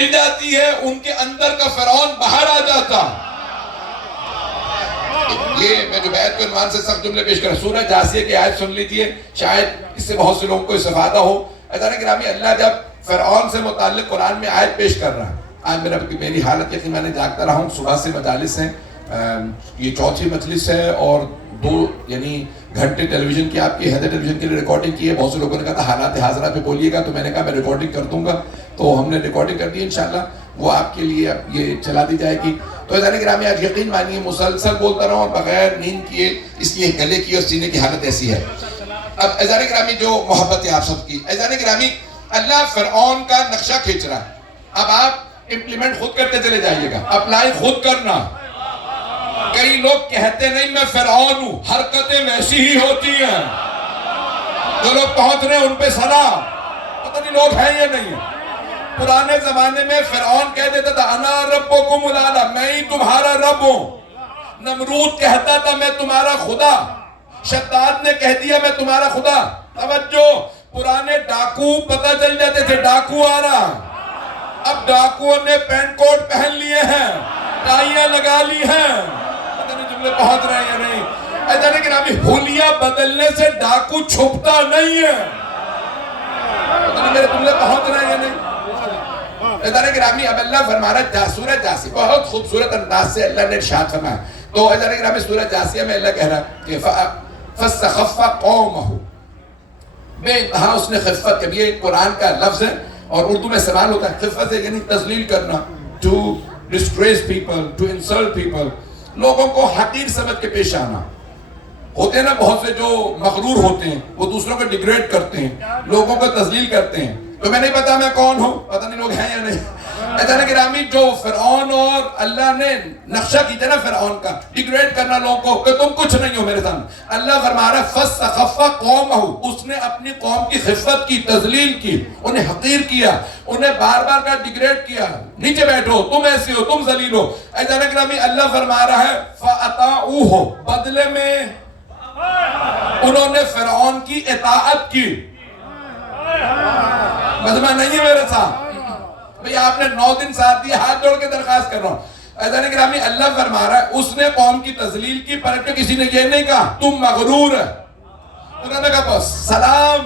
مل جاتی ہے ان کے اندر کا فرعون باہر آ جاتا. یہ میں جو بیعت کے عنوان سے سخت جملے پیش کر سورہ جاسیہ کی آیت سن لیجئے، شاید اس سے بہت سے لوگوں کو استفادہ ہو. عزیزان گرامی، اللہ جب فرعون سے متعلق قرآن میں آیت پیش کر رہا ہے. آج میری حالت یقین میں نے جاگتا رہا ہوں، صبح سے مجالس ہیں، یہ چوتھی مجلس ہے اور 2 یعنی گھنٹے ٹیلی ویژن کی آپ کی حیدر ٹیلی ویژن کے لیے ریکارڈنگ کی ہے. بہت سے لوگوں نے کہا تھا حالات حاضرہ پہ بولیے گا، تو میں نے کہا میں ریکارڈنگ کر دوں گا. تو ہم نے ریکارڈنگ کر دی، انشاءاللہ وہ آپ کے لیے اب یہ چلا دی جائے گی. تو عزیزان گرامی، آج یقین مانیے مسلسل بولتا رہا ہوں اور بغیر نیند کیے، اس لیے گلے کی اور سینے کی حالت ایسی ہے. اب عزیزان گرامی، جو محبت ہے آپ سب کی، عزیزان گرامی، اللہ فرعون کا نقشہ کھینچ رہا ہے. اب آپ امپلیمنٹ خود کرتے چلے جائیے گا، اپلائی خود کرنا. کئی لوگ کہتے نہیں میں فرعون ہوں، حرکتیں ویسی ہی ہوتی ہیں. جو لوگ پہنچ رہے ہیں ان پہ سلام. پتہ نہیں لوگ ہیں یا نہیں ہیں. پرانے زمانے میں فرعون کہہ دیتا تھا انا ربکم الاعلی، میں ہی تمہارا رب ہوں. نمرود کہتا تھا میں تمہارا خدا. شداد نے کہہ دیا میں تمہارا خدا. توجہ، پرانے ڈاکو پتہ چل جاتے تھے ڈاکو آ رہا. اب ڈاکوؤں نے پینٹ کوٹ پہن لیے ہیں، ٹائیاں لگا لی ہیں. پتہ نہیں جملے پہنچ رہے ہیں یا نہیں. ایسا نہیں کہ نامی حلیہ بدلنے سے ڈاکو چھپتا نہیں ہے. پتہ نہیں میرے جملے پہنچ رہے ہیں یا نہیں. ایسا گرامی، اب اللہ فرما رہا ہے سورہ جاسیہ، بہت خوبصورت انداز سے اللہ نے ارشاد فرمایا. تو ایسا گرامی، سورہ جاسیہ میں اللہ کہہ رہا ہے کہ فَاسْتَخَفَّ قَوْمَهُ، بے انتہا اس نے خفت. کبھی یہ قرآن کا لفظ ہے اور اردو میں استعمال ہوتا ہے. خفت ہے یعنی تذلیل کرنا، to disgrace people, to insult people، لوگوں کو حقیر سمجھ کے پیش آنا. ہوتے ہیں نا بہت سے جو مغرور ہوتے ہیں، وہ دوسروں کو ڈیگریڈ کرتے ہیں، لوگوں کو تذلیل کرتے ہیں. تو میں نہیں پتا میں کون ہوں، پتہ نہیں لوگ ہیں یا نہیں. ایسا گرامی، جو فرعون اور اللہ نے نقشہ کیتا نا فرعون کا، ڈیگریڈ کرنا لوگوں کو کہ تم کچھ نہیں ہو میرے سامنے. اللہ فرما رہا ہے فَاسْتَخَفَّ قَوْمَهُ، اس نے اپنی قوم کی خفت کی، تذلیل کی، انہیں حقیر کیا، انہیں بار بار کا ڈیگریڈ کیا. نیچے بیٹھو، تم ایسے ہو، تم ذلیل ہو. ایسا گرامی، اللہ فرما رہا ہے فَأَطَاعُوهُ، بدلے میں انہوں نے فرعون کی اطاعت کی. مجمع نہیں ہے میرے ساتھ بھئی، آپ نے 9 دن ساتھ دیا، ہاتھ جوڑ کے درخواست کر رہا ہوں. ایسا گرامی، اللہ فرما رہا ہے اس نے قوم کی تذلیل کی. پلٹ کے کسی نے یہ نہیں کہا تم مغرور ہے. انہوں نے کہا بس سلام،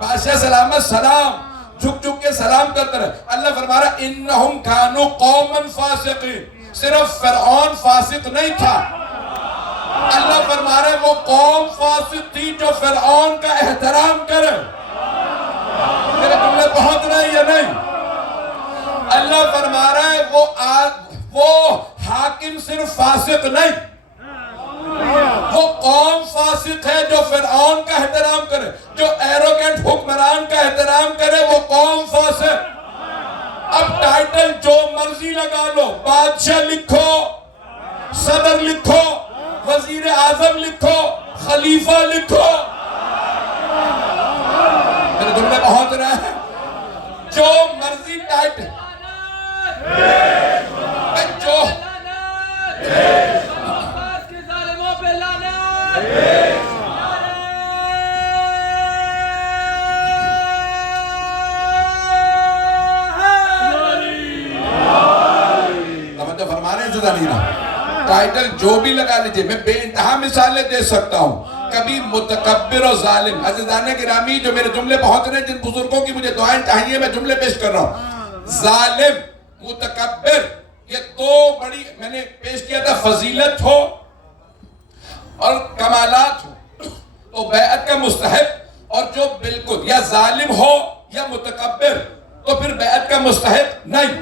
بادشاہ سلامت، سلام، جھک جھک کے سلام کرتے رہے. اللہ فرما رہا ہے انہم کانوا قوما فاسقین، صرف فرعون فاسق نہیں تھا. اللہ فرما رہے وہ قوم فاسق تھی جو فرعون کا احترام کرے. میرے جملے پہنچ رہے ہیں یا نہیں. اللہ فرما رہا ہے وہ حاکم صرف فاسق نہیں، وہ قوم فاسق ہے جو فرعون کا احترام کرے، جو ایروگنٹ حکمران کا احترام کرے، وہ قوم فاسق. اب ٹائٹل جو مرضی لگا لو، بادشاہ لکھو، صدر لکھو، وزیر اعظم لکھو، خلیفہ لکھو. میرے دل میں پہنچ رہا ہے. جو مرضی ٹائٹل، جو فرما رہے ہیں زدہ نہیں رہا. ٹائٹل جو بھی لگا لیجئے، میں بے انتہا مثالیں دے سکتا ہوں. کبھی متکبر و ظالم. عزیزان گرامی، جو میرے جملے پہنچ رہے ہیں، جن بزرگوں کی مجھے دعائیں چاہیے، میں جملے پیش کر رہا ہوں. ظالم، متکبر، یہ 2 بڑی میں نے پیش کیا تھا، فضیلت ہو اور کمالات ہو تو بیعت کا مستحق، اور جو بالکل یا ظالم ہو یا متکبر تو پھر بیعت کا مستحق نہیں.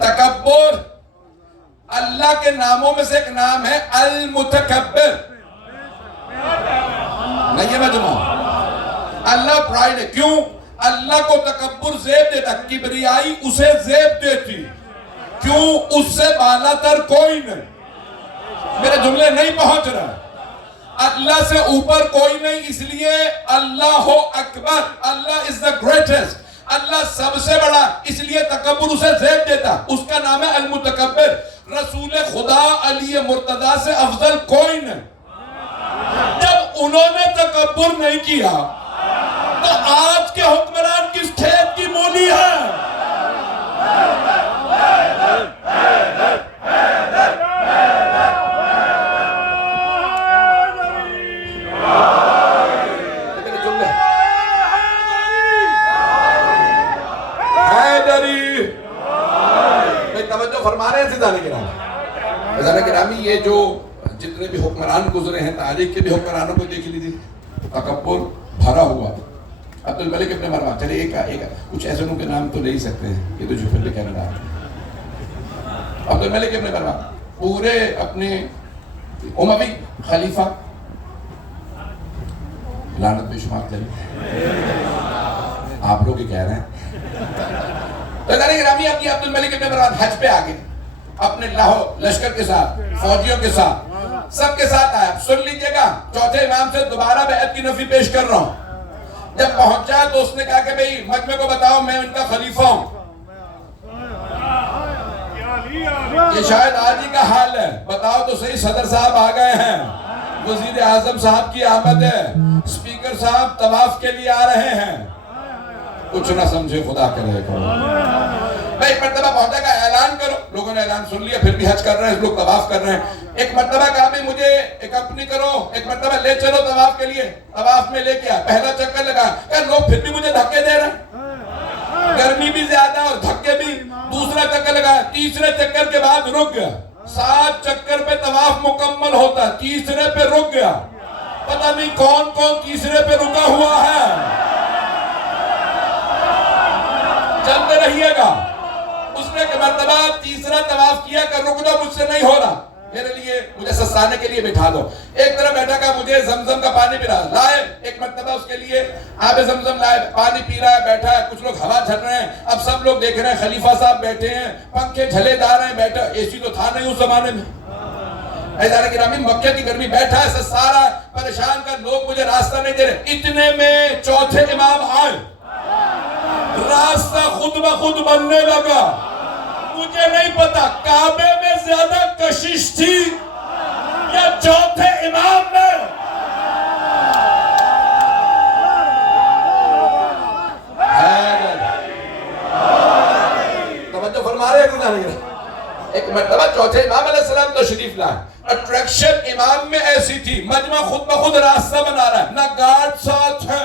تکبر اللہ کے ناموں میں سے ایک نام ہے المتکبر. نہیں ہے مجمع. اللہ پرائیڈ ہے. کیوں؟ اللہ کو تکبر زیب دیتا، کبریائی اسے زیب دیتی. کیوں؟ اس سے بالا تر کوئی نہیں. میرے جملے نہیں پہنچ رہا. اللہ سے اوپر کوئی نہیں، اس لیے اللہ اکبر، اللہ is the greatest، اللہ سب سے بڑا، اس لیے تکبر اسے زیب دیتا. اس کا نام ہے المتکبر. رسول خدا علی مرتضیٰ سے افضل کوئی نہیں. جب انہوں نے تکبر نہیں کیا تو آج کے حکمران کس کھیت کی مولی ہے؟ حیدری. میں توجہ فرما رہے ہیں عزیزان گرامی. عزیزان گرامی یہ جو جتنے بھی حکمران گزرے ہیں تاریخ کے بھی حکمرانوں کو دیکھ لیجیے تکبر بھرا ہوا. عبد الملک ابن مروان, چلے ایک کچھ ایسے لوگوں کے نام تو لے ہی سکتے ہیں, یہ تو جو پھر کہنا رہا. عبد الملک ابن مروان پورے اپنے اموی خلیفہ لعنت بے شمار چلی آپ لوگ ہی کہہ رہے ہیں. تو گرامی اپنی عبد الملک ابن مروان حج پہ آگے اپنے لشکر کے ساتھ فوجیوں کے ساتھ سب کے ساتھ آیا. سن لیجئے گا چوتھے امام سے دوبارہ بیعت کی نفی پیش کر رہا ہوں. جب پہنچا تو اس نے کہا کہ بھئی مجمع کو بتاؤ میں ان کا خلیفہ ہوں. یہ شاید آج ہی کا حال ہے. بتاؤ تو صحیح صدر صاحب آ گئے ہیں, وزیر اعظم صاحب کی آمد ہے, اسپیکر صاحب طواف کے لیے آ رہے ہیں. کچھ نہ سمجھے خدا کرے کرو. میں ایک مرتبہ پہنچا کہ اعلان کرو. لوگوں نے اعلان سن لیا, پھر بھی حج کر رہے ہیں, لوگ طواف کر رہے ہیں. ایک مرتبہ کہا بھی مجھے اکمپنی کرو, ایک مرتبہ لے چلو طواف کے لیے. طواف میں لے کے آیا, پہلا چکر لگا کہ لوگ پھر بھی مجھے دھکے دے رہے ہیں, گرمی بھی زیادہ اور دھکے بھی. دوسرا چکر لگا, تیسرے چکر کے بعد رک گیا. 7 چکر پہ طواف مکمل ہوتا, تیسرے پہ رک گیا. پتہ نہیں کون کون تیسرے پہ رکا ہوا ہے. چلتے رہیے گا. اس نے کہ مرتبہ تیسرا طواف کیا کہ رک دو, مجھ سے نہیں ہو رہا, میرے لیے مجھے سستانے کے لیے بٹھا دو. ایک طرف بیٹھا کہ مجھے زمزم کا پانی پلا لائے. ایک مرتبہ اس کے لیے آب زمزم لائے, پانی پی رہا ہے, بیٹھا ہے. کچھ لوگ ہوا جھل رہے ہیں. اب سب لوگ دیکھ رہے ہیں خلیفہ صاحب بیٹھے ہیں, پنکھے جھلے دار ہیں, بیٹھا. اے سی تو تھا نہیں اس زمانے میں. عزیزان گرامی مکہ کی گرمی, بیٹھا ہے سارا پریشان کر, لوگ مجھے راستہ نہیں دے رہے. اتنے میں چوتھے امام آئے, راستہ خود بخود بننے لگا. مجھے نہیں پتا کعبے میں زیادہ کشش تھی یا چوتھے امام میں. توجہ فرما رہے ہیں. ایک مرتبہ چوتھے امام علیہ السلام تشریف لائے. اٹریکشن امام میں ایسی تھی, مجمع خود بخود راستہ بنا رہا ہے, نہ گارڈ ساتھ ہے,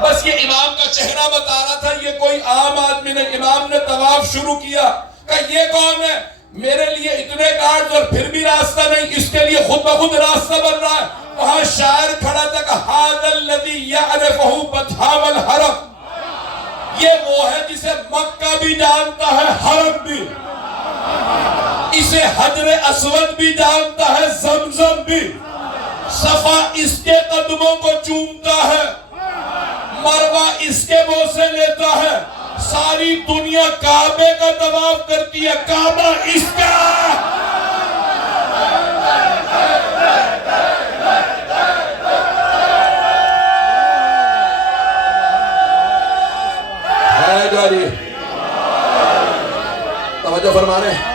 بس یہ امام کا چہرہ بتا رہا تھا یہ کوئی عام آدمی نہیں. امام نے طواف شروع کیا کہ یہ کون ہے, میرے لیے اتنے گارڈز اور پھر بھی راستہ نہیں, اس کے لیے خود بخود راستہ بن رہا ہے. وہاں شاعر کھڑا تھا کہ هَذَا الَّذِي يَعْرِفُهُ بَطْحَامَ الْحَرَمِ, یہ وہ ہے جسے مکہ بھی جانتا ہے, حرم بھی, اسے حجر اسود بھی جانتا ہے, زمزم بھی, صفا اس کے قدموں کو چومتا ہے, مروہ اس کے بوسے لیتا ہے, ساری دنیا کعبے کا طواف کرتی ہے, کعبہ اس کا. ہے جاری توجہ فرما رہے ہیں.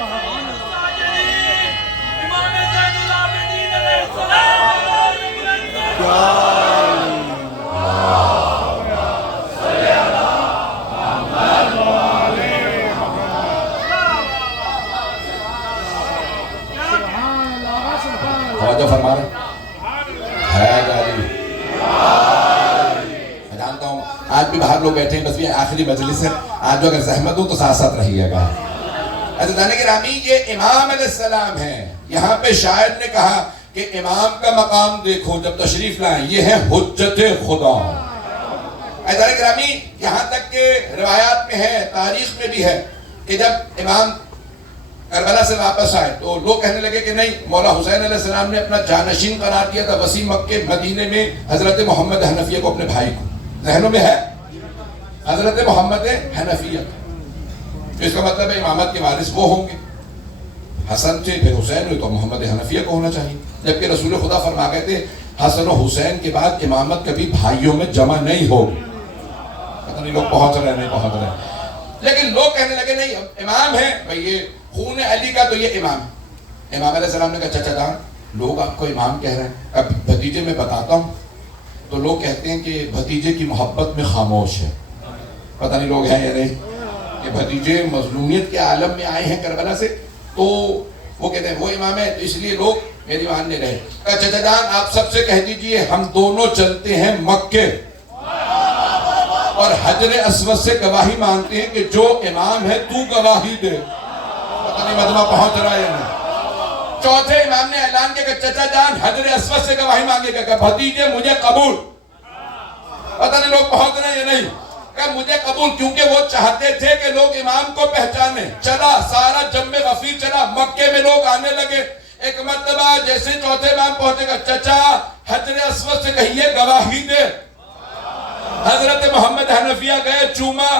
فرما رہے ہے جاری. میں جانتا ہوں آج بھی باہر لوگ بیٹھے ہیں, بس یہ آخری مجلس ہے, آج جو اگر زحمت ہو تو ساتھ ساتھ رہیے گا. عزیزان گرامی یہ امام علیہ السلام ہیں. یہاں پہ شاعر نے کہا کہ امام کا مقام دیکھو جب تشریف لائیں, یہ ہے حجت خدا. عزیزان گرامی یہاں تک کہ روایات میں ہے, تاریخ میں بھی ہے کہ جب امام کربلا سے واپس آئے تو لوگ کہنے لگے کہ نہیں, مولا حسین علیہ السلام نے اپنا جانشین قرار دیا تھا وسیع مکہ مدینے میں حضرت محمد حنفیہ کو, اپنے بھائی کو. ذہنوں میں ہے حضرت محمد حنفیہ, اس کا مطلب ہے امامت کے وارث وہ ہوں گے. حسن سے پھر حسین ہوئے تو محمد حنفیہ کو ہونا چاہیے, جبکہ رسول خدا فرما گئے تھے حسن و حسین کے بعد امامت کبھی بھائیوں میں جمع نہیں ہوگی. پتہ نہیں لوگ پہنچ رہے ہیں نہیں پہنچ رہے ہیں, لیکن لوگ کہنے لگے نہیں امام ہے بھئی, یہ خون علی کا تو یہ امام ہے. امام علیہ السلام نے کہا چچا جان لوگ آپ کو امام کہہ رہے ہیں, اب بھتیجے میں بتاتا ہوں. تو لوگ کہتے ہیں کہ بھتیجے کی محبت میں خاموش ہے. پتہ نہیں لوگ ہیں یا نہیں, کہ بھتیجے مظلومیت کے عالم میں آئے ہیں کربلا سے, تو وہ کہتے ہیں وہ امام ہے, تو اس لیے لوگ میری مان نہیں رہے. کہا چچا جان آپ سب سے کہہ دیجئے ہم دونوں چلتے ہیں مکے, اور حجر اسود سے گواہی مانگتے ہیں کہ جو امام ہے تو گواہی دے. پتہ نہیں مجمع پہنچ رہا ہے یا نہیں. چوتھے امام نے اعلان کیا کہ چچا جان حجر اسود سے گواہی مانگے گا کہ بھتیجے مجھے قبول. پتہ نہیں لوگ پہنچ رہے ہیں یا نہیں. کہ مجھے قبول, کیونکہ وہ چاہتے تھے کہ لوگ امام کو پہچانے. چلا سارا جم غفیر چلا, مکے میں لوگ آنے لگے. ایک مرتبہ جیسے چوتھے امام پہنچے گا, چچا حجر اسود سے کہیے گواہی دے. حضرت محمد حنفیہ گئے, چوما,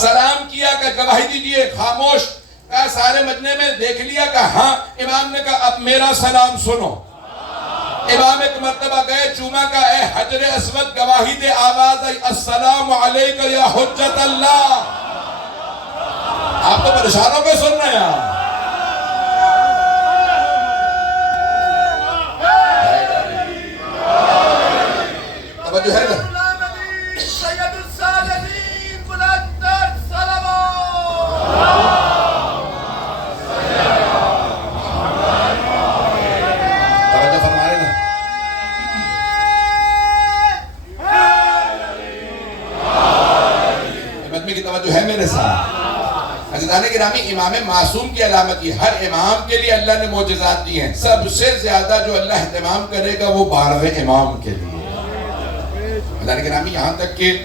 سلام کیا کہ گواہی دیجئے. خاموش. کہا سارے مجمع میں دیکھ لیا کہ ہاں. امام نے کہا اب میرا سلام سنو. امام ایک مرتبہ گئے, چوما کا اے حجر اسود گواہی دے. آواز آئی السلام علیکم یا حجت اللہ. آپ تو پریشانوں پہ سن رہے ہیں. توجہ ہے نا. سید السالمین بلندر سلام. توجہ فرما رہے نا. مجمع کی توجہ ہے میرے ساتھ. عزیزان گرامی, امام معصوم کی علامت یہ, ہر امام کے لیے اللہ نے معجزات دی ہیں. سب سے زیادہ جو اللہ اہتمام کرے گا وہ 12ویں امام کے لیے. عزیزان گرامی, یہاں تک کہ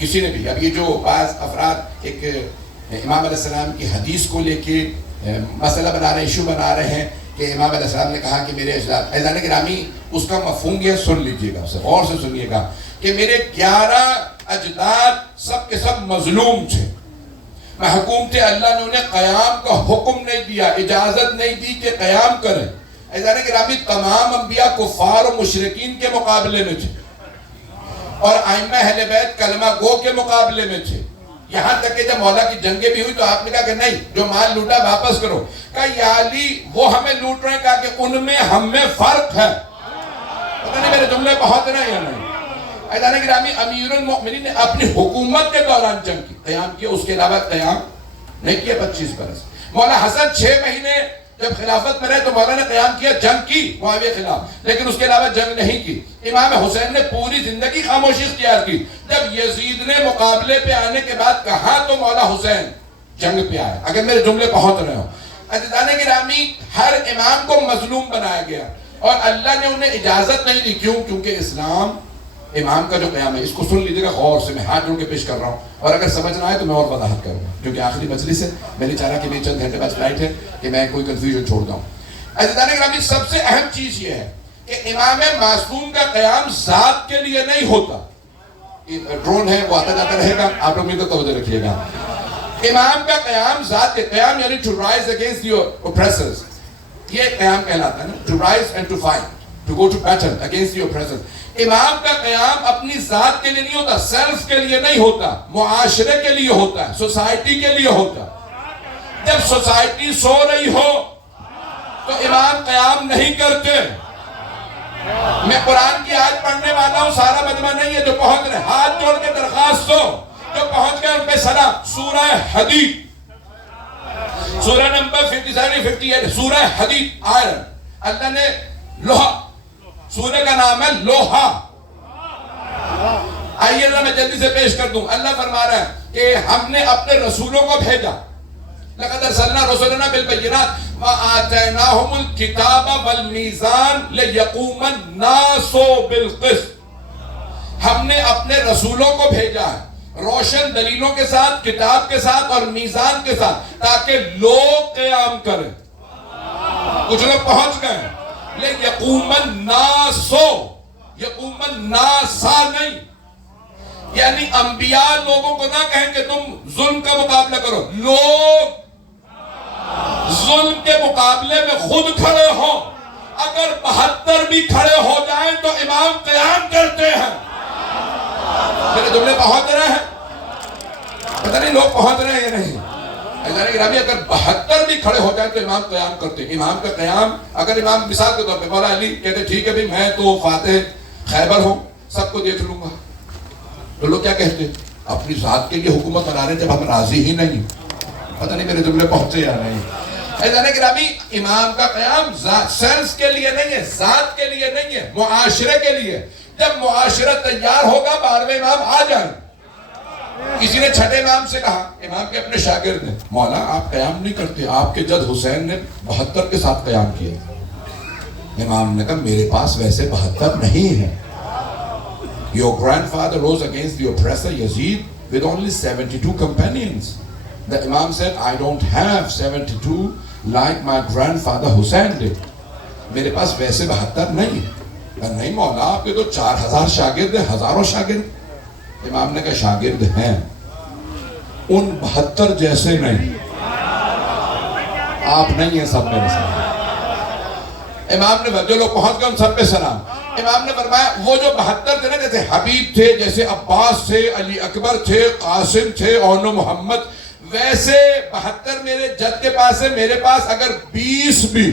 کسی نے بھی, اب یہ جو بعض افراد ایک امام علیہ السلام کی حدیث کو لے کے مسئلہ بنا رہے ہیں, ایشو بنا رہے ہیں کہ امام علیہ السلام نے کہا کہ میرے اجداد. عزیزان گرامی, اس کا مفہوم یہ سن لیجئے گا, غور سے سنیے گا کہ میرے 11 اجداد سب کے سب مظلوم تھے, محکوم تھے. اللہ نے انہیں قیام کا حکم نہیں دیا, اجازت نہیں دی کہ قیام کریں. عزیزان گرامی, تمام انبیاء کفار و مشرکین کے مقابلے میں تھے, اور ائمہ اہل بیت کلمہ گو کے مقابلے میں تھے. یہاں تک کہ جب مولا کی جنگیں بھی ہوئی تو آپ نے کہا کہ نہیں, جو مال لوٹا واپس کرو. کہا یا علی وہ ہمیں لوٹ رہے ہیں, کہا کہ ان میں ہم میں فرق ہے. پتہ نہیں میرے جملے پہنچ رہے ہیں یا نہیں. عزیزان گرامی, امیر المؤمنین نے اپنی حکومت کے دوران جنگ کی, قیام کیا, اس کے علاوہ قیام نہیں کیا 25 برس. مولا حسن 6 مہینے جب خلافت میں رہے تو مولا نے قیام کیا, جنگ کی معاویہ خلاف, لیکن اس کے علاوہ جنگ نہیں کی. امام حسین نے پوری زندگی خاموشی اختیار کی. جب یزید نے مقابلے پہ آنے کے بعد کہا تو مولا حسین جنگ پہ آئے. اگر میرے جملے پہنچ رہے ہوں. عزیزان گرامی, ہر امام کو مظلوم بنایا گیا اور اللہ نے انہیں اجازت نہیں دی. کیوں؟ کیونکہ اسلام امام کا جو قیام ہے, اس کو سن لیجیے گا غور سے, میں ہاتھ جوڑ کے پیش کر رہا ہوں, اور اگر سمجھ نہ آئے تو میں اور وضاحت کروں گا, کیونکہ آخری مجلس ہے, میں نے چاہا کہ میری چند گھنٹے بعد فلائٹ ہے کہ میں کوئی کنفیوژن چھوڑ دوں. عزیزان گرامی, سب سے اہم چیز یہ ہے کہ امام معصوم کا قیام ذات کے لیے نہیں ہوتا. ڈرون ہے وہ آتا جاتا رہے گا, آپ لوگ میرے کو توجہ رکھیے گا. امام کا قیام ذات کے قیام یعنی to rise against your oppressors, یہ قیام کہلاتا ہے نا, to rise and to fight, to go to battle against your oppressors. امام کا قیام اپنی ذات کے لیے نہیں ہوتا, سیلف کے لیے نہیں ہوتا, معاشرے کے لیے ہوتا ہے, سوسائٹی کے لیے ہوتا. جب سوسائٹی سو رہی ہو تو امام قیام نہیں کرتے. میں قرآن کی آیت پڑھنے والا ہوں, سارا مجمع نہیں ہے جو پہنچ رہے, ہاتھ جوڑ کے درخواست ہو, جو پہنچ گئے ان پہ سلام. سورہ حدید, سورہ نمبر 57-58, سورہ حدید آئرن. اللہ نے لوہا, سورہ کا نام ہے لوہا. آئیے اللہ میں جلدی سے پیش کر دوں. اللہ فرما رہا ہے کہ ہم نے اپنے رسولوں کو بھیجا. لَقَدْ أَرْسَلْنَا رُسُلَنَا بِالْبَيِّنَاتِ وَآتَيْنَاهُمُ الْكِتَابَ وَالْمِيزَانَ لِيَقُومَ النَّاسُ بِالْقِسْطِ. ہم نے اپنے رسولوں کو بھیجا ہے روشن دلیلوں کے ساتھ, کتاب کے ساتھ اور میزان کے ساتھ, تاکہ لوگ قیام کریں. کچھ لوگ پہنچ گئے ہیں. یقوم الناس, یقوم الناس نہیں, یعنی انبیاء لوگوں کو نہ کہیں کہ تم ظلم کا مقابلہ کرو, لوگ ظلم کے مقابلے میں خود کھڑے ہوں. اگر 72 بھی کھڑے ہو جائیں تو امام قیام کرتے ہیں. میرے جملے پہنچ رہے ہیں, پتہ نہیں لوگ پہنچ رہے ہیں یا نہیں. اگر 72 بھی کھڑے ہو جائیں تو امام قیام کرتے. امام کا قیام, اگر امام مثال کے طور پہ مولا علی کہتے ٹھیک ہے بھی میں تو فاتح خیبر ہوں, سب کو دیکھ لوں گا, تو لوگ کیا کہتے, اپنی ذات کے لیے حکومت بنا رہے جب ہم راضی ہی نہیں. پتہ نہیں میرے جملے پہنچے یا نہیں. عزیزان گرامی, امام کا قیام سیلف کے لیے نہیں ہے, ذات کے لیے نہیں ہے, معاشرے کے لیے. جب معاشرہ تیار ہوگا 12ویں امام آ جائیں. کسی نے چھٹے امام سے کہا, امام کے اپنے شاگرد ہیں, مولا آپ قیام نہیں کرتے, آپ کے جد حسین نے 72 کے ساتھ قیام کیا. امام نے کہا میرے پاس ویسے 72 نہیں ہے. Your grandfather rose against the oppressor Yazid with only 72 companions. The Imam said, I don't have 72 like my grandfather Hussein did. میرے پاس ویسے 72 نہیں. نہیں مولا, آپ کے تو 4000 شاگرد ہیں, ہزاروں شاگرد. امام نے کہا شاگرد ہیں, ان 72 جیسے نہیں. آپ نہیں ہیں سب میرے ساتھ. امام نے جو لوگ پہنچ گئے ان سب پہ سلام. امام نے فرمایا وہ جو 72 تھے نا, جیسے حبیب تھے, جیسے عباس تھے, علی اکبر تھے, قاسم تھے, اونو محمد, ویسے 72 میرے جد کے پاس ہے. میرے پاس اگر 20 بھی,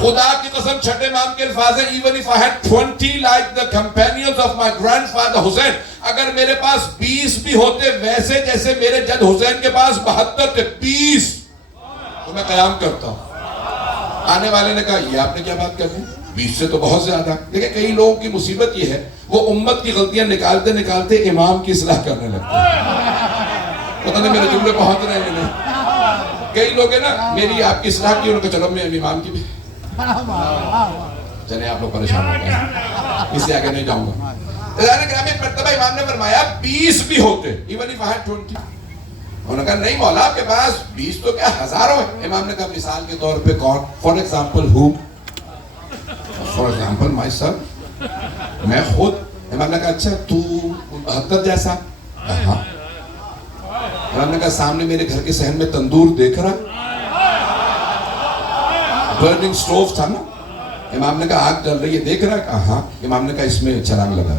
خدا کی قسم چھٹے امام کے الفاظ ہیں, even if I had 20 like the companions of my grandfather Hussein, اگر میرے پاس 20 بھی ہوتے ویسے جیسے میرے جد حسین کے پاس 72 تھے, 20, تو میں قیام کرتا ہوں. آنے والے نے کہا یہ آپ نے کیا بات کر دی, 20 سے تو بہت زیادہ. دیکھیں کئی لوگوں کی مصیبت یہ ہے, وہ امت کی غلطیاں نکالتے نکالتے امام کی اصلاح کرنے لگتے ہیں. پتہ نہیں میرے جملے پہنچ رہے ہیں نہیں. کئی لوگ ہیں نا, میری آپ کی اصلاح کی, انہوں نے کہا چلو میں امام کی بھی. چلیں آپ لوگ پریشان ہو گئے, اس سے آگے نہیں جاؤں گا. ایک مرتبہ امام نے فرمایا 20 بھی ہوتے, even if I had 20. انہوں نے کہا نہیں مولا آپ کے پاس 20 تو کیا ہزاروں ہیں. امام نے کہا مثال کے طور پہ کون, for example who, for example my son, میں خود. امام نے کہا اچھا تو 72 جیسا. ہاں. امام نے کہا سامنے میرے گھر کے صحن میں تندور دیکھ رہا, برننگ سٹوو تھا نا. امام نے کہا آگ جل رہی ہے دیکھ رہا ہے. کہا ہاں. امام نے کہا اس میں چھلانگ لگا,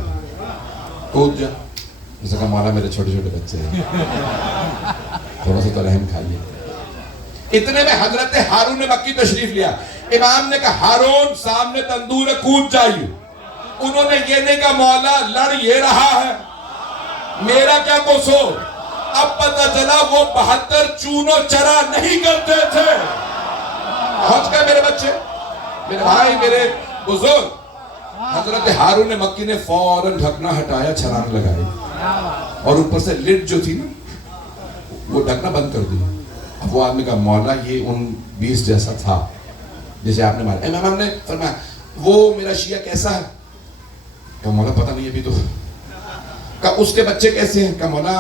کود جا. اس نے کہا مولا میرے چھوٹے چھوٹے بچے ہیں, تھوڑا سا تو رحم کھائیے. اتنے میں حضرت ہارون مکی تشریف لیا. امام نے کہا ہارون سامنے تندور ہے, کود جائیے. انہوں نے یہ نہیں کہا مولا لڑ یہ رہا ہے, میرا کیا قصور. اب پتہ چلا وہ 72 چونو چرا نہیں کرتے تھے. پہنچ گئے میرے بچے, میرے بھائی, میرے بزرگ. حضرت ہارون مکی نے فوراً ڈھکنا ہٹایا, چھلانگ لگائی, اور اوپر سے لڈ جو تھی نا وہ ڈھکنا بند کر دی. اب وہ آدمی کہا مولا یہ ان 20 جیسا تھا جسے آپ نے مارا. امام نے فرمایا وہ میرا شیعہ کیسا ہے. کہا مولا پتہ نہیں ابھی تو. کہا اس کے بچے کیسے ہیں. کہا مولا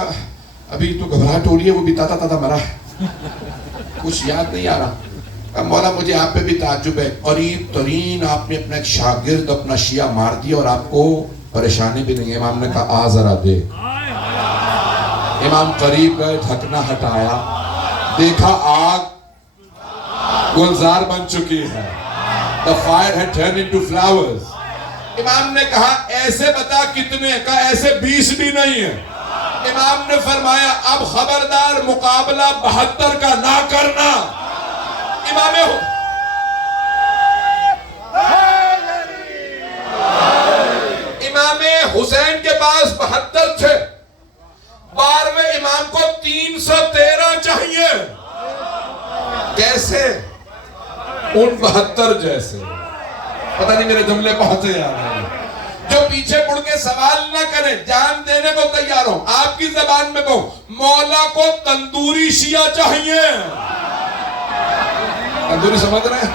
ابھی تو گھبراہٹ ہو رہی ہے, وہ بھی تاتا تاتا مرا ہے, کچھ یاد نہیں آ رہا. کہا مولا مجھے آپ پہ بھی تعجب ہے, قریب ترین آپ نے اپنا ایک شاگرد اپنا شیعہ مار دیا اور آپ کو پریشانی بھی نہیں ہے. امام نے کہا آ ذرا دے. امام قریب گئے, ڈھکنا ہٹایا, دیکھا آگ گلزار بن چکی ہے. The fire had turned into flowers. امام نے کہا ایسے بتا کتنے. کہا ایسے 20 بھی نہیں ہے. امام نے فرمایا اب خبردار مقابلہ 72 کا نہ کرنا. امام حسین کے پاس 72 تھے, 12ویں امام کو 313 چاہیے. کیسے؟ ان 72 جیسے. پتہ نہیں میرے جملے پہنچے یا نہیں. جو پیچھے مڑ کے سوال نہ کریں, جان دینے کو تیار ہوں. آپ کی زبان میں کہوں مولا کو تندوری شیعہ چاہیے. تندوری سمجھ رہے ہیں,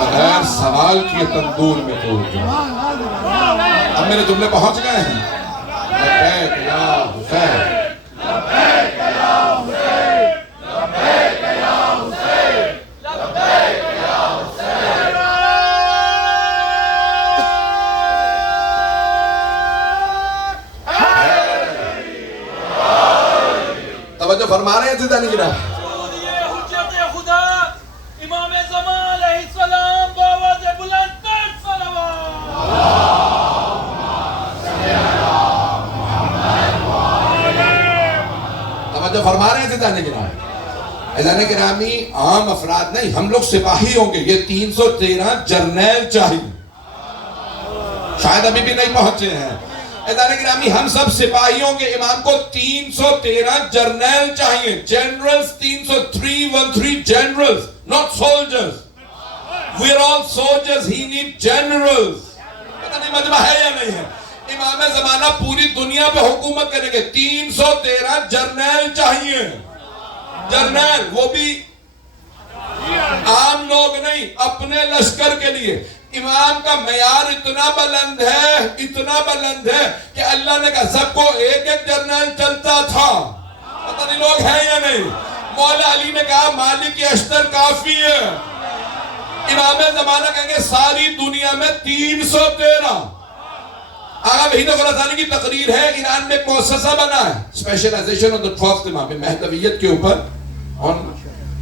بغیر سوال کیے تندور میں تو. اب میرے جملے پہنچ گئے ہیں. لبیک یا حسین, لبیک یا حسین, لبیک یا حسین, لبیک یا حسین. توجہ فرما رہے ہیں تھے دانی گرہ. امام زمان علیہ السلام باواز بلند تر صلوات. توجہ فرما رہے تھے دانی گرہ. اذان گرامی عام افراد نہیں, ہم لوگ سپاہی ہوں گے. یہ 313 جرنیل چاہیے, شاید ابھی بھی نہیں پہنچے ہیں. اذان گرامی ہم سب سپاہی ہوں گے, امام کو 313 جرنیل چاہیے. Generals 313 generals, not soldiers. We are all soldiers, he needs generals. پتہ نہیں مجمع ہے یا نہیں ہے. امام زمانہ پوری دنیا پہ حکومت کریں گے. 313 جرنیل چاہیے. جرنیل وہ بھی عام لوگ نہیں, اپنے لشکر کے لیے. امام کا معیار اتنا بلند ہے کہ اللہ نے کہا سب کو ایک ایک جرنیل چلتا تھا. پتہ نہیں لوگ ہیں یا نہیں. مولا علی نے کہا مالک اشتر کافی ہے. امام زمانہ کہیں گے ساری دنیا میں 313. آقا وحید خراسانی کی تقریر ہے, ایران میں ایک مؤسسہ بنا ہے اسپیشلائزیشن آن دی ٹرسٹ, وہاں پہ مہدویت کے اوپر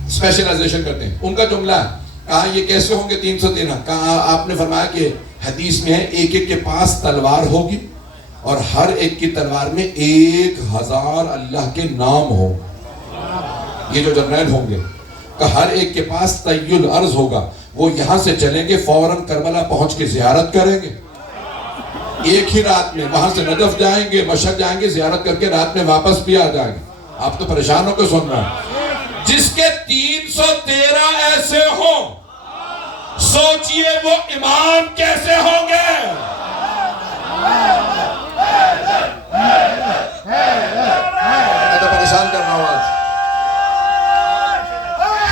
اسپیشلائزیشن کرتے ہیں. ان کا جملہ ہے, کہا یہ کیسے ہوں گے 313؟ کہا آپ نے فرمایا کہ حدیث میں ہے ایک ایک کے پاس تلوار ہوگی اور ہر ایک کی تلوار میں 1000 اللہ کے نام ہو. یہ جو جرنیل ہوں گے کہ ہر ایک کے پاس طی الارض ہوگا, وہ یہاں سے چلیں گے فوراً کربلا پہنچ کے زیارت کریں گے ایک ہی رات میں, وہاں سے نجف جائیں گے, مشہد جائیں گے, زیارت کر کے رات میں واپس بھی آ جائیں گے. آپ تو پریشان ہو کے سن رہے ہیں. جس کے 313 ایسے ہوں, سوچئے وہ امام کیسے ہوں گے. میں تو پریشان کر رہا ہوں آج.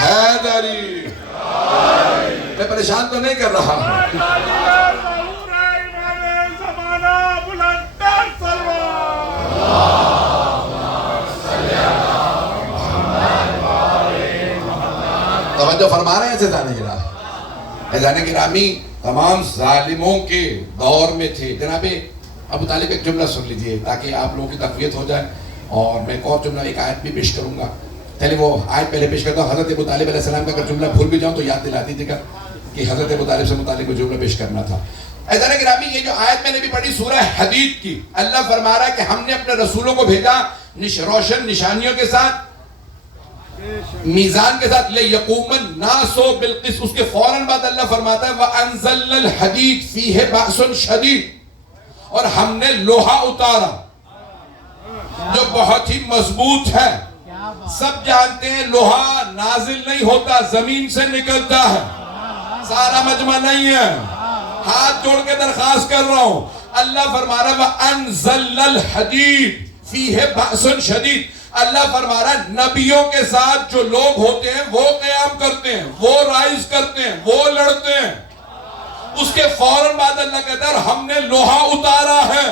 حیدری میں پریشان تو نہیں کر رہا. توجہ فرما رہے ہیں عزیزان گرامی. عزیزان گرامی تمام ظالموں کے دور میں تھے. جناب ابو طالب ایک جملہ سن لیجئے تاکہ آپ لوگوں کی تقویت ہو جائے, اور میں ایک اور جملہ ایک آیت بھی پیش کروں گا. پہلے وہ آیت پہلے پیش کرتا ہوں. حضرت ابو طالب علیہ السلام کا اگر جملہ بھول بھی جاؤں تو یاد دلا دیجیے گا کہ حضرت ابو طالب سے متعلق وہ جملہ پیش کرنا تھا. عزیزان گرامی یہ جو آیت میں نے بھی پڑھی سورہ حدید کی, اللہ فرما رہا ہے کہ ہم نے اپنے رسولوں کو بھیجا روشن نشانیوں کے ساتھ, میزان کے ساتھ, لِيَقُومَ النَّاسُ بِالْقِسْطِ. اس کے فوراً بعد اللہ فرماتا ہے وَأَنزَلْنَا الْحَدِيدَ فِيهِ بَأْسٌ شَدِيدٌ, اور ہم نے لوہا اتارا جو بہت ہی مضبوط ہے. سب جانتے ہیں لوہا نازل نہیں ہوتا, زمین سے نکلتا ہے. سارا مجمع نہیں ہے, ہاتھ جوڑ کے درخواست کر رہا ہوں. اللہ فرما رہا ہے وَأَنزَلْنَا الْحَدِيدَ فِيهِ بَأْسٌ شَدِيدٌ. اللہ فرما رہا ہے نبیوں کے ساتھ جو لوگ ہوتے ہیں وہ قیام کرتے ہیں, وہ رائز کرتے ہیں, وہ لڑتے ہیں. اس کے فوراً بعد اللہ کہتا ہے ہم نے لوہا اتارا ہے.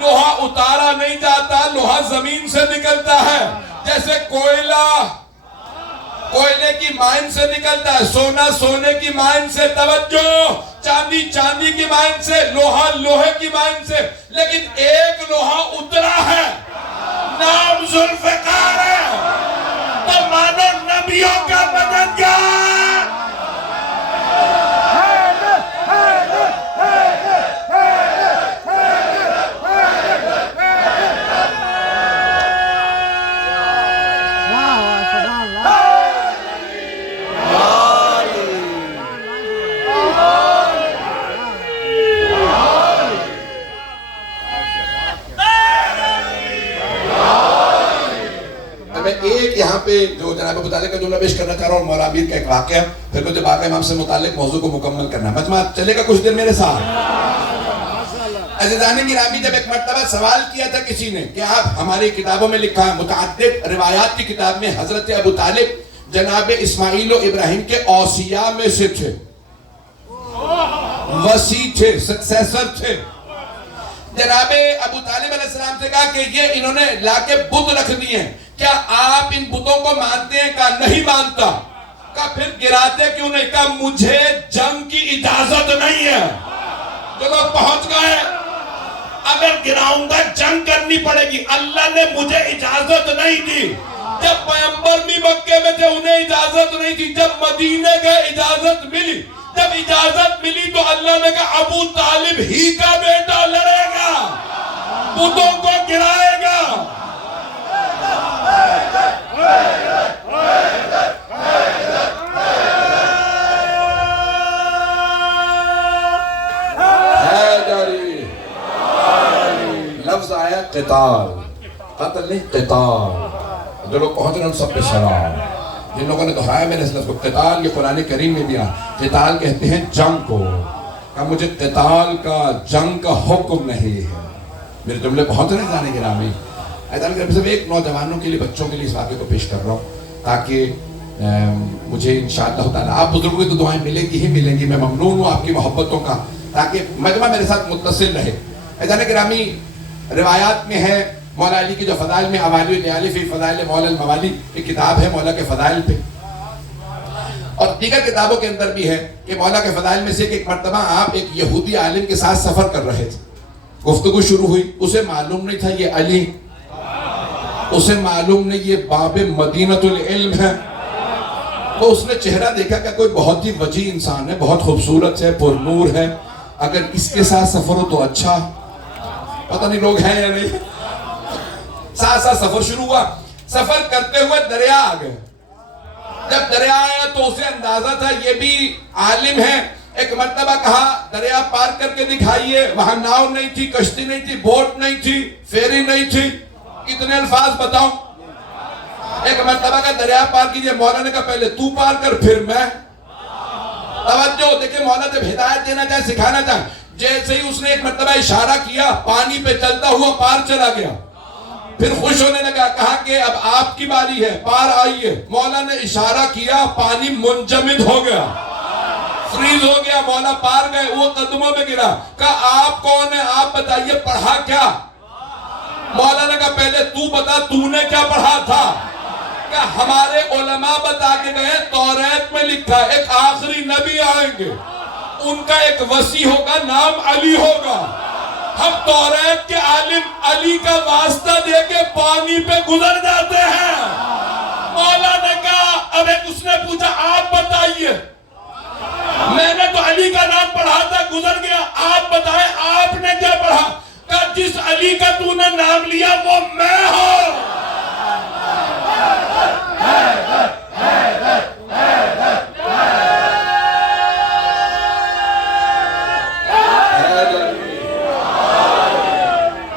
لوہا اتارا نہیں جاتا, لوہا زمین سے نکلتا ہے. جیسے کوئلے کی مائن سے نکلتا ہے, سونا سونے کی مائن سے, توجہ, چاندی چاندی کی مائن سے, لوہا لوہے کی مائن سے. لیکن ایک لوہا اترا ہے, نام ذوالفقار ہے. تو مانو نبیوں کا مددگار. ایک یہاں پہ جو جناب ابو طالب کا جملہ پیش کرنا چاہ رہا ہوں, مولا امیر کا ایک واقعہ, پھر مجھے باقی امام سے متعلق موضوع کو مکمل کرنا ہے. مجمع چلے گا کچھ دیر میرے ساتھ. عزیزان گرامی جب ایک مرتبہ سوال کیا تھا کسی نے کہ آپ, ہماری کتابوں میں لکھا ہے, متعدد روایات کی کتاب میں حضرت ابو طالب جناب اسماعیل و ابراہیم کے اوصیاء میں سے تھے, وصی تھے, سکسیسر تھے. جناب ابو طالب علیہ السلام سے کہا کہ یہ انہوں نے لا کے بت رکھ دیے ہیں, کیا آپ ان بتوں کو مانتے ہیں؟ کہا نہیں مانتا. کہا پھر گراتے کیوں نہیں؟ کہا مجھے جنگ کی اجازت نہیں ہے. جو لوگ پہنچ گئے, اگر گراؤں گا جنگ کرنی پڑے گی. اللہ نے مجھے اجازت نہیں دی. جب پیغمبر بھی مکے میں تھے انہیں اجازت نہیں تھی, جب مدینے گئے اجازت ملی. جب اجازت ملی تو اللہ نے کہا ابو طالب ہی کا بیٹا لڑے گا, بتوں کو گرائے گا. لفظ آیا قتال, قتل نہیں قتال. جو لوگ پہنچ رہے ہیں ان سب پہ سلام. جن لوگوں نے دہرایا میں نے اس لفظ کو, قتال یہ قرآن کریم میں بھی آیا. قتال کہتے ہیں جنگ کو. کہ مجھے قتال کا جنگ کا حکم نہیں ہے. میرے جملے بہت ہیں جانے گرامی. صرف ایک نوجوانوں کے لیے, بچوں کے لیے اس واقعے کو پیش کر رہا ہوں تاکہ مجھے انشاءاللہ تعالیٰ آپ بزرگوں کی تو دعائیں ملیں گی ہی ملیں گی. میں ممنون ہوں آپ کی محبتوں کا تاکہ مجمع میرے ساتھ متصل رہے. جانے گرامی, روایات میں ہے مولا علی کی جو فضائل میں اوالی الیالی فی فضائل مولا الموالی, ایک کتاب ہے مولا کے فضائل پہ, اور دیگر کتابوں کے اندر بھی ہے کہ مولا کے فضائل میں سے ایک مرتبہ آپ ایک یہودی عالم کے ساتھ سفر کر رہے تھے. گفتگو شروع ہوئی, اسے معلوم نہیں تھا یہ علی, اسے معلوم نہیں یہ باب مدینۃ العلم ہے. تو اس نے چہرہ دیکھا کہ کوئی بہت ہی وجیح انسان ہے, بہت خوبصورت ہے, پر نور ہے, اگر اس کے ساتھ سفر ہو تو اچھا. پتہ نہیں لوگ ہیں یا نہیں. ساتھ ساتھ سفر شروع ہوا. سفر کرتے ہوئے دریا آ گئے. جب دریا آیا تو اسے اندازہ تھا یہ بھی عالم ہے. ایک مرتبہ کہا دریا پار کر کے دکھائیے. وہاں ناؤ نہیں تھی, کشتی نہیں تھی, بوٹ نہیں تھی, فیری نہیں تھی. اتنے الفاظ بتاؤں. ایک مرتبہ کا دریا پار کیجئے. مولا نے کہا پہلے تو پار کر پھر میں. توجہ دیکھیں, مولا جب ہدایت دینا چاہے, سکھانا چاہے, جیسے ہی اس نے ایک مرتبہ اشارہ کیا پانی پہ چلتا ہوا پار چلا گیا. پھر خوش ہونے لگا, کہا کہ اب آپ کی باری ہے, پار آئیے. مولا نے اشارہ کیا, پانی منجمد ہو گیا, فریز ہو گیا. مولا پار گئے, وہ قدموں میں گرا. کہا آپ کون ہیں, آپ بتائیے پڑھا کیا. مولا نے کہا پہلے تو بتا تو نے کیا پڑھا تھا. کہا ہمارے علماء بتا کے گئے توریت میں لکھا ایک آخری نبی آئیں گے, ان کا ایک وصی ہوگا, نام علی ہوگا. ہم توریت کے عالم علی کا واسطہ دے کے پانی پہ گزر جاتے ہیں. مولا نے کہا, اب ایک اس نے پوچھا آپ بتائیے. میں نے تو علی کا نام پڑھا تھا, گزر گیا, آپ بتائیں آپ نے کیا پڑھا. کہا جس علی کا تو نے نام لیا وہ میں ہوں.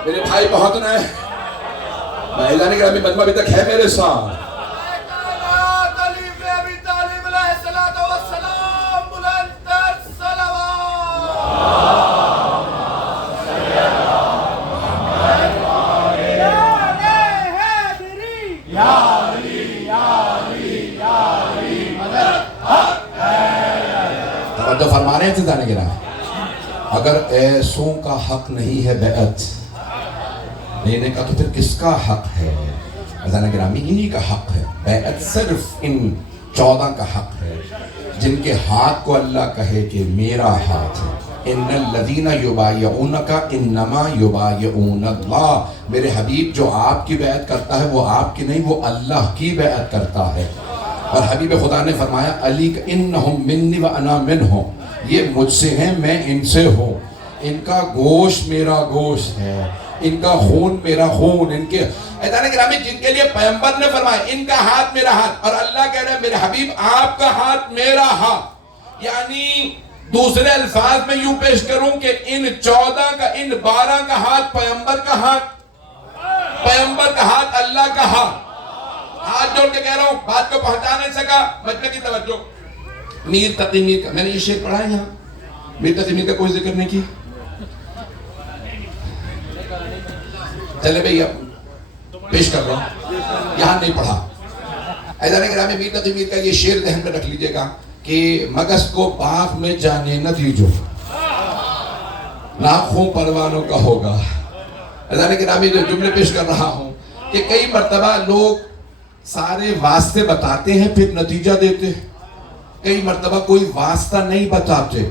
میرے بھائی بہت ہیں, میں جانے گرامی مجمع ابھی تک ہے میرے ساتھ. جو فرما رہے تھے جانے گرامی, اگر ایسوں کا حق نہیں ہے بیعت لینے کا تو پھر کس کا حق ہے. جانے گرامی انہی کا حق ہے. بیعت صرف ان 14 کا حق ہے جن کے ہاتھ کو اللہ کہے کہ میرا ہاتھ ہے. ان الذین یبایعونک انما یبایعون اللہ. میرے حبیب جو آپ کی بیعت کرتا ہے وہ آپ کی نہیں, وہ اللہ کی بیعت کرتا ہے. اور حبیب خدا نے فرمایا علی انہم منی وانا منہم, یہ مجھ سے ہیں میں ان سے ہوں. ان کا گوشت میرا گوشت ہے, ان کا خون میرا خون. ان کے اذان گرامی جن کے لیے پیغمبر نے فرمایا ان کا ہاتھ میرا ہاتھ, اور اللہ کہہ رہا ہے میرے حبیب آپ کا ہاتھ میرا ہاتھ. یعنی دوسرے الفاظ میں یوں پیش کروں کہ ان 14 کا, ان 12 کا ہاتھ پیغمبر کا ہاتھ, پیغمبر کا ہاتھ اللہ کا ہاتھ. ہاتھ جوڑ کے کہہ رہا ہوں, بات کو پہنچا نہیں سکا. مجمع کی توجہ. میر تقی میر کا, میں نے یہ شعر پڑھا ہے یہاں, میر تقی میر کا کوئی ذکر نہیں کیا. چلے بھئی اب پیش کر رہا ہوں, یہاں نہیں پڑھا. ایدان گرامی میر تقی میر کا یہ شعر ذہن میں رکھ لیجئے گا کہ مگس کو باغ میں جانے نہ دیجو, لاکھوں پروانوں کا ہوگا. ایدان گرامی جو جملے پیش کر رہا ہوں کہ کئی مرتبہ لوگ سارے واسطے بتاتے ہیں پھر نتیجہ دیتے, کئی مرتبہ کوئی واسطہ نہیں بتاتے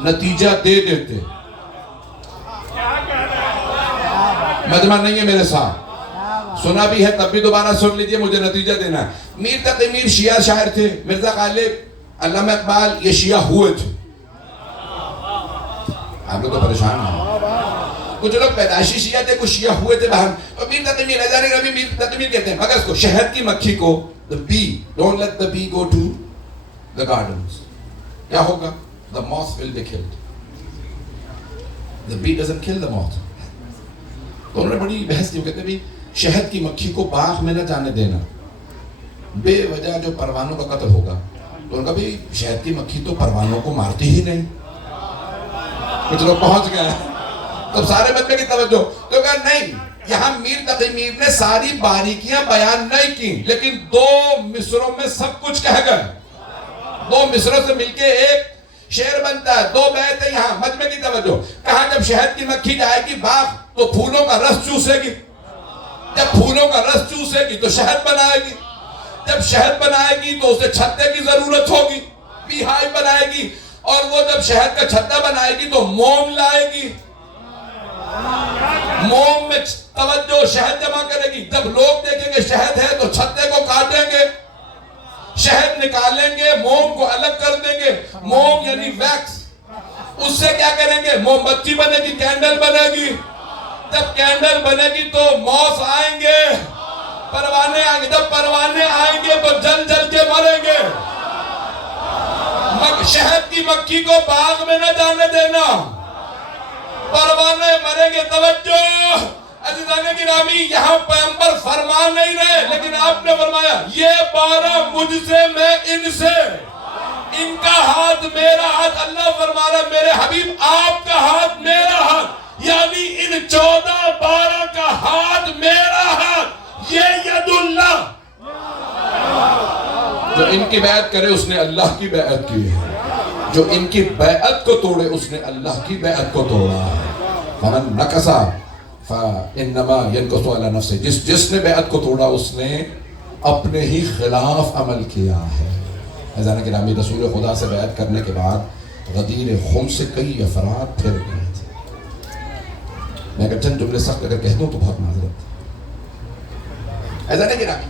نتیجہ دے دیتے. مجمع نہیں ہے میرے ساتھ, سنا بھی ہے تب بھی دوبارہ سن لیجئے, مجھے نتیجہ دینا ہے. میر تقی میر شیعہ شاعر تھے. مرزا غالب, علامہ اقبال, یہ شیعہ ہوئے تھے. آپ لوگ تو پریشان ہیں. کچھ لوگ پیدائشی شیعہ تھے, کچھ شیعہ ہوئے تھے باہر. اور میر تقی میر, ایزان گرامی میر تقی میر کہتے ہیں مگس کو, شہد کی مکھی کو, the bee, don't let the bee go to the gardens. کیا ہوگا؟ The moth will be killed. The bee doesn't kill the moth. تو انہوں نے بڑی بحث کی, کہتے ہیں بھی شہد کی مکھی کو باغ میں نہ جانے دینا, بے وجہ جو پروانوں کا قتل ہوگا. تو ان کا بھی شہد کی مکھی تو پروانوں کو مارتی ہی نہیں. کچھ لوگ پہنچ گئے تو سارے بندے کی توجہ. تو کہا نہیں, یہاں میر تقی میر نے ساری باریکیاں بیان نہیں کی, لیکن 2 مصروں میں سب کچھ کہہ گئے. 2 مصروں سے مل کے ایک شعر بنتا ہے. 2 بیت ہے یہاں. مجمع کی توجہ. کہا جب شہد کی مکھی جائے گی باغ تو پھولوں کا رس چوسے گی. جب پھولوں کا رس چوسے گی تو شہد بنائے گی. جب شہد بنائے گی تو اسے چھتے کی ضرورت ہوگی, بی ہائیو بنائے گی. اور وہ جب شہد کا چھتا بنائے گی تو موم لائے گی. موم میں توجہ شہد جمع کرے گی. جب لوگ دیکھیں گے شہد ہے تو چھتے کو کاٹیں گے, شہد نکالیں گے, موم کو الگ کر دیں گے. موم یعنی ویکس. اس سے کیا کریں گے؟ موم بتی بنے گی, کینڈل بنے گی. جب کینڈل بنے گی تو موس آئیں گے, پروانے آئیں گے. جب پروانے آئیں گے تو جل جل کے مریں گے. شہد کی مکھی کو باغ میں نہ جانے دینا, پروانے مریں گے. توجہ عزیزان گرامی, یہاں پیغمبر فرمان نہیں رہے, لیکن آپ نے فرمایا یہ 12 مجھ سے میں ان سے, ان کا ہاتھ میرا ہاتھ. اللہ فرما رہا میرے حبیب آپ کا ہاتھ میرا ہاتھ, یعنی ان 14-12 کا ہاتھ میرا ہاتھ. یہ ید اللہ. جو ان کی بیعت کرے اس نے اللہ کی بیعت کی ہے, جو ان کی بیعت کو توڑے اس نے اللہ کی بیعت کو توڑا. فمن نکسا فانما ينكث على نفسه. جس نے بیعت کو توڑا اس نے اپنے ہی خلاف عمل کیا ہے. عزیزان گرامی, رسول خدا سے بیعت کرنے کے بعد غدیر خم سے کئی افراد پھر گئے تھے. میں اگر چند جملے سخت اگر کہہ دوں تو بہت معذرت. عزیزان گرامی,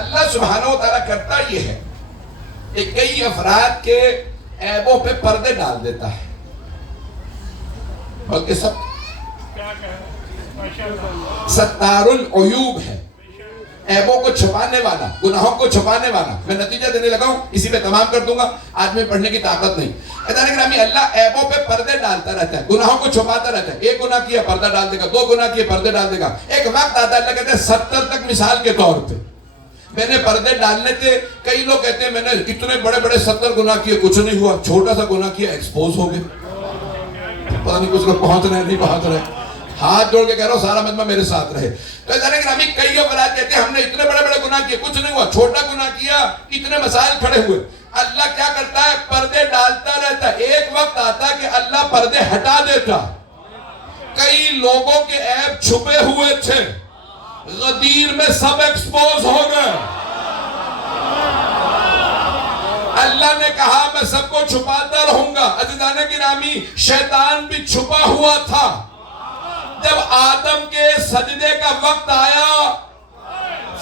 اللہ سبحانہ و تعالیٰ کرتا یہ ہے کہ کئی افراد کے عیبوں پہ پردے ڈال دیتا ہے, بلکہ سب ستار العیوب ہے, عیبوں کو چھپانے والا, گناہوں کو چھپانے والا. میں نتیجہ دینے لگا ہوں, اسی پہ تمام کر دوں گا, آج میں پڑھنے کی طاقت نہیں. عزیزان گرامی, اللہ عیبوں پہ پردے ڈالتا رہتا ہے, گناہوں کو چھپاتا رہتا ہے. ایک گناہ کیا پردہ ڈال دے گا, 2 گناہ کیے پردے ڈال دے گا. ایک وقت آتا ہے اللہ کہتے ہیں 70 تک مثال کے طور پہ میں نے پردے ڈالنے تھے. کئی لوگ کہتے ہیں میں نے اتنے بڑے بڑے 70 گناہ کیے کچھ نہیں ہوا, چھوٹا سا گناہ کیا ایکسپوز ہو گئے. پتہ نہیں کچھ لوگ پہنچ رہے ہیں نہیں پہنچ رہے. ہاتھ جوڑ کے کہہ رہا ہوں سارا مجمع میرے ساتھ رہے. تو عزیزان گرامی, کئی افراد کہتے ہیں ہم نے اتنے بڑے بڑے گناہ کیے کچھ نہیں ہوا, چھوٹا گناہ کیا اتنے مسائل کھڑے ہوئے. اللہ کیا کرتا ہے؟ پردے ڈالتا رہتا ہے. ایک وقت آتا ہے کہ اللہ پردے ہٹا دیتا. کئی لوگوں کے عیب چھپے ہوئے تھے, غدیر میں سب ایکسپوز ہو گئے. اللہ نے کہا میں سب کو چھپاتا رہوں گا. عزیزان گرامی, شیطان بھی چھپا ہوا تھا. جب آدم کے سجدے کا وقت آیا,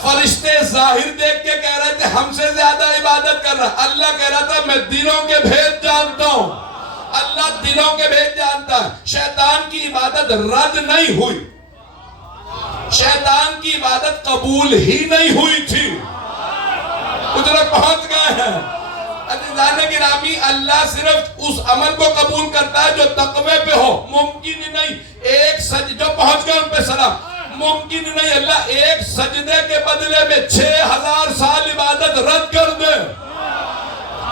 فرشتے ظاہر دیکھ کے کہہ رہے تھے ہم سے زیادہ عبادت کر رہا. اللہ کہہ رہا تھا میں دلوں کے بھید جانتا ہوں. اللہ دلوں کے بھید جانتا ہے. شیطان کی عبادت رد نہیں ہوئی, شیطان کی عبادت قبول ہی نہیں ہوئی تھی. کچھ لوگ پہنچ گئے ہیں. عزیزان گرامی, اللہ صرف اس عمل کو قبول کرتا ہے جو تقوی پہ ہو. ممکن ہی نہیں ایک جو پہنچ گئے ان پہ سلام, ممکن ہی نہیں اللہ ایک سجدے کے بدلے میں 6000 سال عبادت رد کر دے.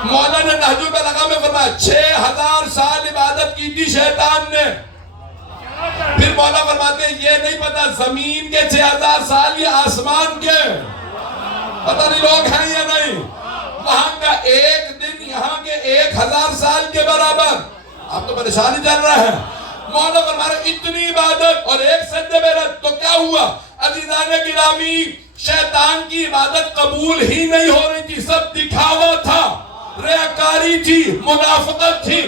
مولانا نہج البلاغہ میں فرمایا 6000 سال عبادت کی تھی شیطان نے. پھر مولا فرماتے ہیں یہ نہیں پتا زمین کے 6000 سال یا آسمان کے, پتہ نہیں لوگ ہیں یا نہیں. وہاں کا ایک دن یہاں کے 1000 سال کے برابر. آپ تو پریشانی چل رہا ہے. مولا فرما رہے اتنی عبادت اور ایک سجدے میں رد. تو کیا ہوا عزیزان گرامی, شیطان کی عبادت قبول ہی نہیں ہو رہی تھی. سب دکھاوا تھا, ریاکاری تھی, منافقت تھی.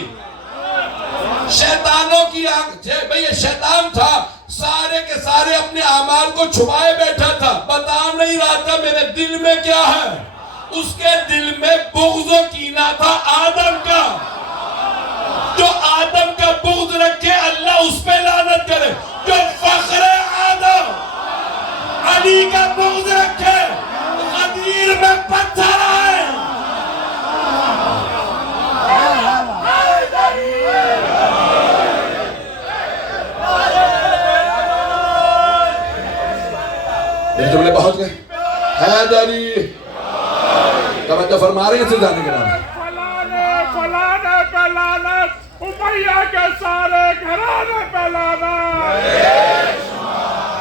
شیطانوں کی بھئی یہ شیطان تھا, سارے کے سارے اپنے اعمال کو چھپائے بیٹھا تھا, بتا نہیں رہا تھا میرے دل میں کیا ہے. اس کے دل میں بغض و کینہ تھا آدم کا. جو آدم کا بغض رکھے اللہ اس پہ لعنت کرے. جو فخر آدم علی کا بغض رکھے غدیر میں پتھر آئے. یہ جملے پہنچ گئے. حیدری توجہ فرما رہے ہیں سے جانے کے نام. امیہ کے سارے گھرانے پہ لانا،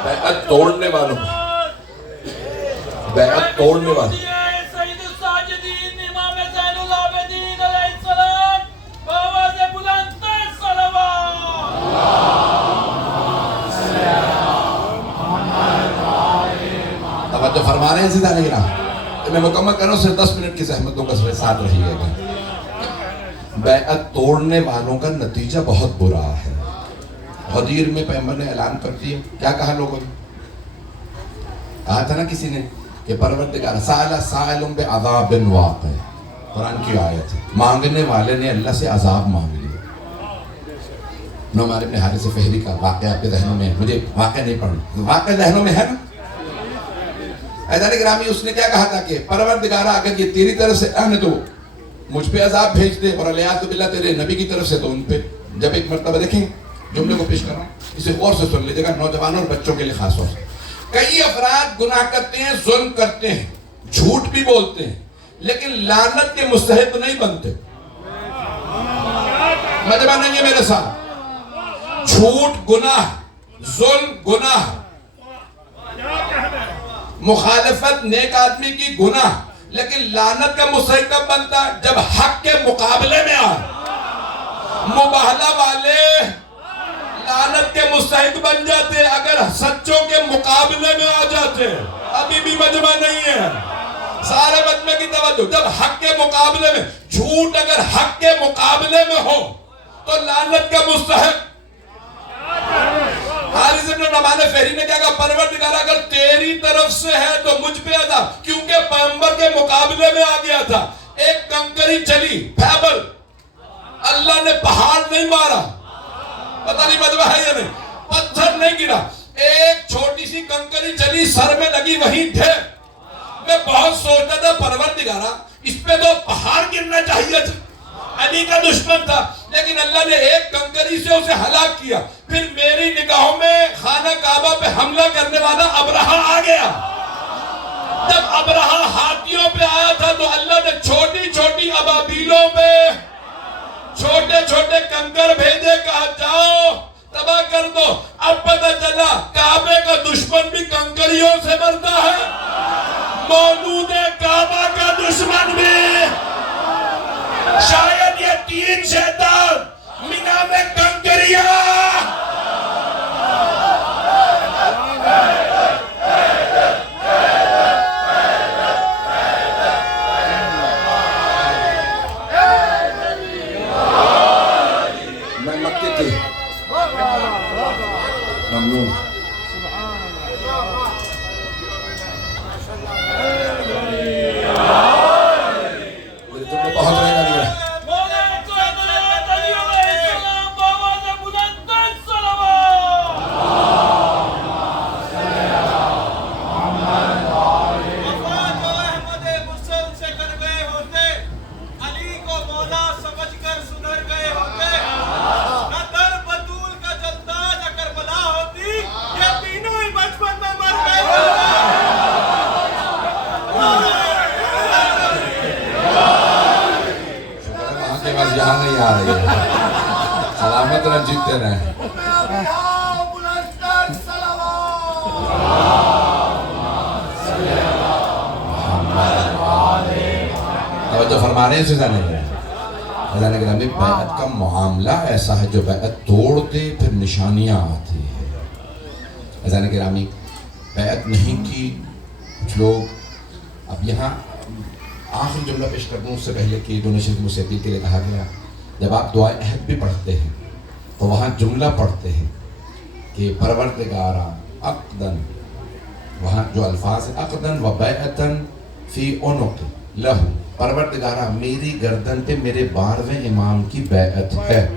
بیعت توڑنے والوں، بیعت توڑنے والوں، سید الساجدین امام زین العابدین علیہ السلام بآواز بلند تر صلوات۔ توجہ فرما رہے ہیں زندہ نہیں رہا کہ میں مکمل کروں، صرف 10 منٹ کی زحمت دوں گا، ساتھ رہیے گا۔ بیعت توڑنے والوں کا نتیجہ بہت برا ہے۔ غدیر میں پیغمبر نے اعلان کر دیا، کیا کہا لوگوں نے؟ کہا تھا نا کسی نے کہ پروردگار سائل سائل بعذاب واقع، قرآن کی آیت ہے، مانگنے والے نے اللہ سے عذاب مانگ لیا۔ نعمان بن حارث فہری کا واقعہ آپ کے ذہنوں میں ہے، مجھے واقعہ نہیں پڑھنا، واقعہ ذہنوں میں ہے نا؟ عزیزان گرامی، اس نے کیا کہا تھا کہ پروردگارہ اگر یہ تیری طرف سے آنے تو مجھ پہ عذاب بھیج دے، اور علیہ باللہ تیرے نبی کی طرف سے تو ان پہ۔ جب ایک مرتبہ دیکھیں جملے کو پیش کر رہا ہوں، اسے غور سے سن لیجیے گا، نوجوانوں اور بچوں کے لیے خاص طور سے۔ کئی افراد گناہ کرتے ہیں، ظلم کرتے ہیں، جھوٹ بھی بولتے ہیں، لیکن لعنت کے مستحق نہیں بنتے۔ مجمع نہیں ہے میرے ساتھ، جھوٹ گناہ، ظلم گناہ، مخالفت نیک آدمی کی گناہ، لیکن لعنت کا مستحق کب بنتا ہے؟ جب حق کے مقابلے میں آ۔ مباہلہ والے لعنت کے مستحق بن جاتے اگر سچوں کے مقابلے میں آ جاتے۔ ابھی بھی مجمع نہیں ہے، سارے مجمع کی توجہ۔ جب حق کے مقابلے میں، جھوٹ اگر حق کے مقابلے میں ہو تو لعنت کا مستحق۔ حارث بن نعمان فہری نے کیا کہا؟ پروردگار اگر تیری طرف سے ہے تو مجھ پہ عذاب، کیونکہ پیغمبر کے مقابلے میں آ گیا تھا۔ ایک کنکری چلی، پیبل، اللہ نے پہاڑ نہیں مارا، پتہ نہیں مجمع ہے یا نہیں، پتھر نہیں گرا، ایک چھوٹی سی کنکری چلی، سر میں لگی، وہیں تھے۔ میں بہت سوچتا تھا پروردگارہ اس پہ تو پہاڑ گرنا چاہیے تھا، علی کا دشمن تھا، لیکن اللہ نے ایک کنکری سے اسے ہلاک کیا۔ پھر میری نگاہوں میں خانہ کعبہ پہ حملہ کرنے والا ابرہہ آ گیا۔ جب ابرہہ ہاتھیوں پہ آیا تھا تو اللہ نے چھوٹی چھوٹی ابابیلوں پہ چھوٹے چھوٹے کنکر بھیجے، کہا جاؤ تباہ کر دو۔ اب پتہ چلا کعبے کا دشمن بھی کنکریوں سے مرتا ہے، مولود کعبہ کا دشمن بھی۔ شاید یہ 3 شیطان مینا میں کنکریاں۔ میں مکے تھی، ممنون۔ بہت رہے گا یہاں نہیں آ رہی ہے، سلامت رہ، جیتے رہیں۔ توجہ فرما رہے ہیں، سیدھا نہیں ہے۔ اللہ نے کہا بیعت کا معاملہ ایسا ہے جو بیعت توڑ دے پھر نشانیاں آتی ہیں۔ اللہ گرامی بیعت نہیں کی کچھ لوگ۔ اب یہاں آخری جملہ پیش کر دوں اس سے پہلے کہ دونوں شریف مسیحی کے لیے کہا گیا، جب آپ دعائے عہد بھی پڑھتے ہیں تو وہاں جملہ پڑھتے ہیں کہ پروردگارا عقدن، وہاں جو الفاظ ہیں عقدن و بیعتن فی عنق لہ، پروردگارا میری گردن پہ میرے 12ویں امام کی بیعت ہے،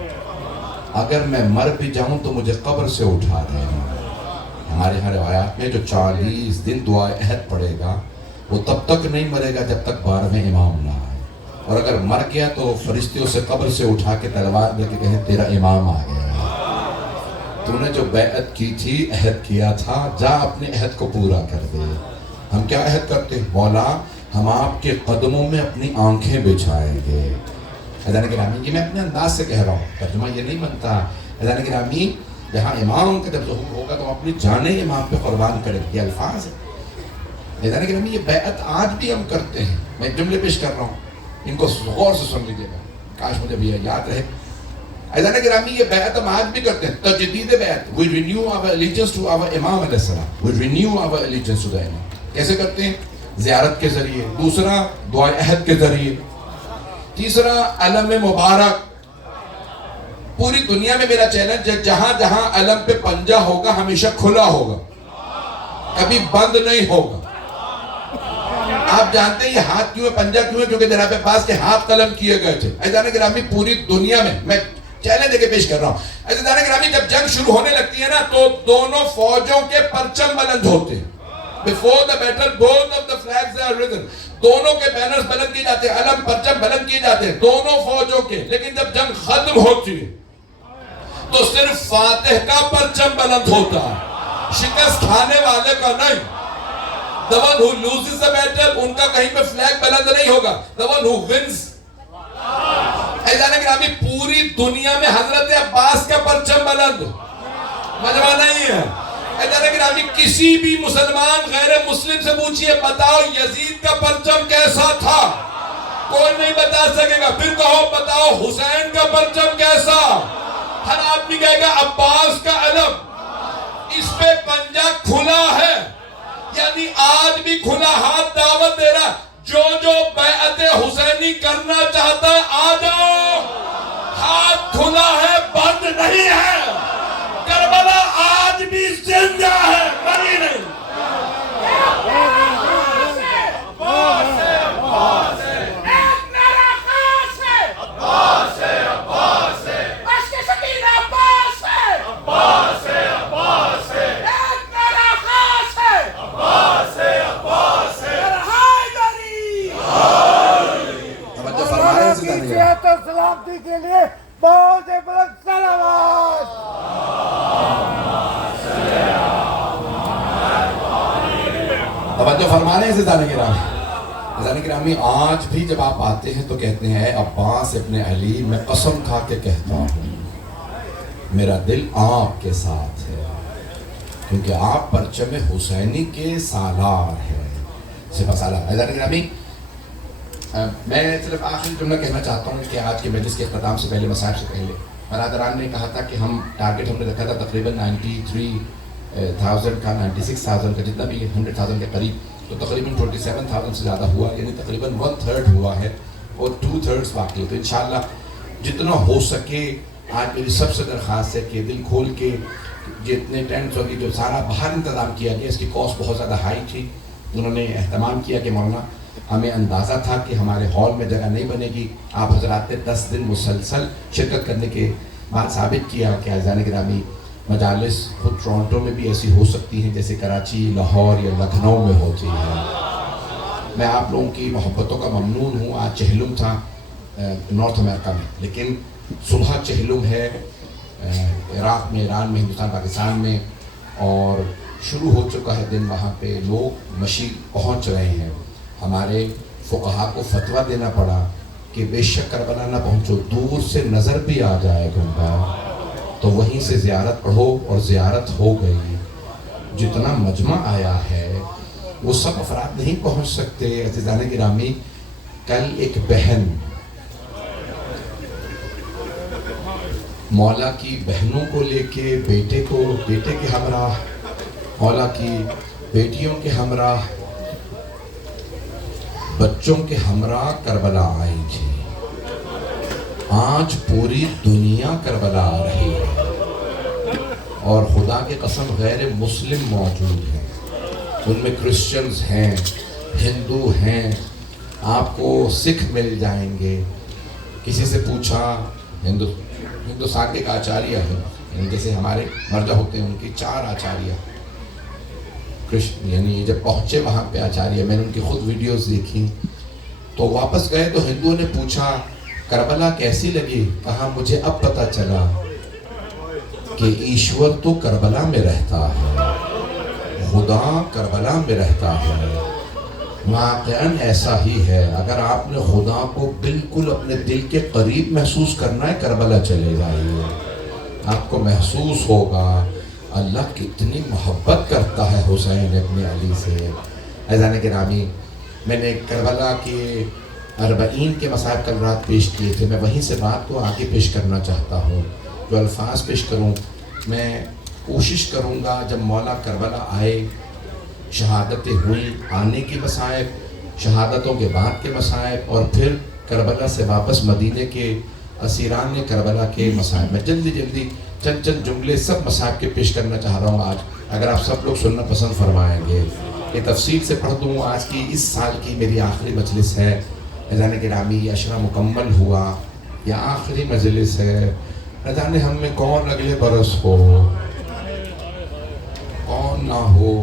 اگر میں مر بھی جاؤں تو مجھے قبر سے اٹھا رہے ہیں۔ ہمارے یہاں روایات میں جو 40 دن دعائے عہد پڑھے گا وہ تب تک نہیں مرے گا جب تک 12ویں امام نہ آئے، اور اگر مر گیا تو فرشتے اسے قبر سے اٹھا کے تلوار دے کے کہیں تیرا امام آ گیا، تو نے جو بیعت کی تھی، عہد کیا تھا، جا اپنے عہد کو پورا کر دے۔ ہم کیا عہد کرتے ہیں؟ مولا ہم آپ کے قدموں میں اپنی آنکھیں بچھائیں گے، عزیزان گرامی یہ میں اپنے انداز سے کہہ رہا ہوں، ترجمہ یہ نہیں بنتا. عزیزان گرامی جہاں امام کا جب ظہور ہوگا تو اپنی جانیں امام پہ قربان کریں، یہ الفاظ ہیں. عزیزان گرامی یہ بیعت آج بھی ہم کرتے ہیں. میں جملے پیش کر رہا ہوں، ان کو غور سے سن لیجیے گا، کاش مجھے بھی یاد رہے. عزیزان گرامی یہ بیعت ہم آج بھی کرتے ہیں، تجدید بیعت. We renew our allegiance to our امام علیہ السلام. We renew our allegiance to the امام. کیسے کرتے ہیں؟ زیارت کے ذریعے. دوسرا دعائے عہد کے ذریعے. تیسرا علم مبارک. پوری دنیا میں میرا چیلنج ہے، جہاں جہاں علم پہ پنجہ ہوگا ہمیشہ کھلا ہوگا، کبھی بند نہیں ہوگا. آپ جانتے ہیں یہ ہاتھ کیوں ہے، پنجہ کیوں ہے؟ کیونکہ جناب عباس کے ہاتھ قلم کیے گئے تھے. عزیزان گرامی پوری دنیا میں چیلنج دے کے پیش کر رہا ہوں. عزیزان گرامی جب جنگ شروع ہونے لگتی ہے نا تو دونوں فوجوں کے پرچم بلند ہوتے ہیں. Before the battle, both of the flags are risen. دونوں کے بینرز بلند کیے جاتے ہیں، علم پرچم بلند کیے جاتے ہیں دونوں فوجوں کے. لیکن جب جنگ ختم ہوتی ہے تو صرف فاتح کا پرچم بلند ہوتا ہے، شکست کھانے والے کا نہیں. The one who loses the battle ان کا کہیں پہ فلیگ بلند نہیں ہوگا. The one who wins. عزیزان گرامی پوری دنیا میں حضرت عباس کا پرچم بلند، مجمع نہیں ہے. عزیزان گرامی کسی بھی مسلمان غیر مسلم سے پوچھئے بتاؤ یزید کا پرچم کیسا تھا، کوئی نہیں بتا سکے گا. پھر کہو بتاؤ حسین کا پرچم کیسا، ہر آدمی کہے گا عباس کا علم. اس پہ پنجہ کھلا ہے، یعنی آج بھی کھلا ہاتھ دعوت دے رہا. جو بیعت حسینی کرنا چاہتا ہے آ جاؤ، ہاتھ کھلا ہے، بند نہیں ہے. کربلا آج بھی زندہ ہے، مری نہیں. سلامتی کے لیے بہت بلند صلوات. توجہ فرمانے ہیں عزیزان گرامی. عزیزان گرامی آج بھی جب آپ آتے ہیں تو کہتے ہیں اے عباس ابن علی میں قسم کھا کے کہتا ہوں میرا دل آپ کے ساتھ ہے، کیونکہ آپ پرچم حسینی کے سالار ہیں. سپہ سالار. عزیزان گرامی میں صرف آخری جملہ کہنا چاہتا ہوں کہ آج کے مجلس کے اختتام سے پہلے مسائب سے پہلے برادران نے کہا تھا کہ ہم ٹارگٹ ہم نے رکھا تھا تقریباً 93,000 کا، 96,000 کا، جتنا بھی 100,000 کے قریب، تو تقریباً 27,000 سے زیادہ ہوا، یعنی تقریباً 1/3 ہوا ہے اور 2/3 باقی ہے. تو انشاءاللہ جتنا ہو سکے آج میری سب سے درخواست ہے کہ دل کھول کے جتنے ٹینٹس ہوگی جو سارا باہر انتظام کیا گیا، اس کی کاسٹ بہت زیادہ ہائی تھی. انہوں نے اہتمام کیا کہ مولانا ہمیں اندازہ تھا کہ ہمارے ہال میں جگہ نہیں بنے گی. آپ حضرات نے 10 دن مسلسل شرکت کرنے کے بعد ثابت کیا کہ عزیزان گرامی مجالس خود ٹورنٹو میں بھی ایسی ہو سکتی ہیں جیسے کراچی، لاہور یا لکھنؤ میں ہوتی ہیں. میں آپ لوگوں کی محبتوں کا ممنون ہوں. آج چہلم تھا نارتھ امریکہ میں، لیکن صبح چہلم ہے عراق میں، ایران میں، ہندوستان، پاکستان میں، اور شروع ہو چکا ہے دن. وہاں پہ لوگ مشیر پہنچ رہے ہیں. ہمارے فقہا کو فتویٰ دینا پڑا کہ بے شک کربلا نہ پہنچو، دور سے نظر بھی آ جائے گا تو وہیں سے زیارت پڑھو، اور زیارت ہو گئی. جتنا مجمع آیا ہے وہ سب افراد نہیں پہنچ سکتے. عزیزان گرامی کل ایک بہن مولا کی بہنوں کو لے کے بیٹے کے ہمراہ، مولا کی بیٹیوں کے ہمراہ، بچوں کے ہمراہ کربلا آئی تھی. آج پوری دنیا کربلا آ رہی ہے، اور خدا کی قسم غیر مسلم موجود ہیں، ان میں کرسچنز ہیں، ہندو ہیں، آپ کو سکھ مل جائیں گے. کسی سے پوچھا ہندوستان کے ایک آچاریہ ہے، جیسے ہمارے مرجع ہوتے ہیں ان کی 4 آچاریہ، یعنی جب پہنچے وہاں پہ آچاریہ، میں نے ان کی خود ویڈیوز دیکھی. تو واپس گئے تو ہندوؤں نے پوچھا کربلا کیسی لگی؟ کہا مجھے اب پتہ چلا کہ ایشور تو کربلا میں رہتا ہے، خدا کربلا میں رہتا ہے. واقعاً ایسا ہی ہے. اگر آپ نے خدا کو بالکل اپنے دل کے قریب محسوس کرنا ہے کربلا چلے جائیے. آپ کو محسوس ہوگا اللہ کتنی محبت کرتا ہے حسین ابن علی سے. عزیزان گرامی، میں نے کربلا کے 40 کے مصائب کل رات پیش کیے تھے. میں وہیں سے بات کو آگے پیش کرنا چاہتا ہوں. جو الفاظ پیش کروں میں کوشش کروں گا جب مولا کربلا آئے، شہادتیں ہوئیں، آنے کی مصائب، شہادتوں کے بعد کے مصائب، اور پھر کربلا سے واپس مدینے کے اسیران کربلا کے مصائب. میں جلدی چند جملے سب مصائب کے پیش کرنا چاہ رہا ہوں آج، اگر آپ سب لوگ سننا پسند فرمائیں گے. یہ تفصیل سے پڑھ دوں. آج کی اس سال کی میری آخری مجلس ہے. عزیزان گرامی، یہ عشرہ مکمل ہوا، یہ آخری مجلس ہے. نہ جانے ہم میں کون اگلے برس ہو، کون نہ ہو.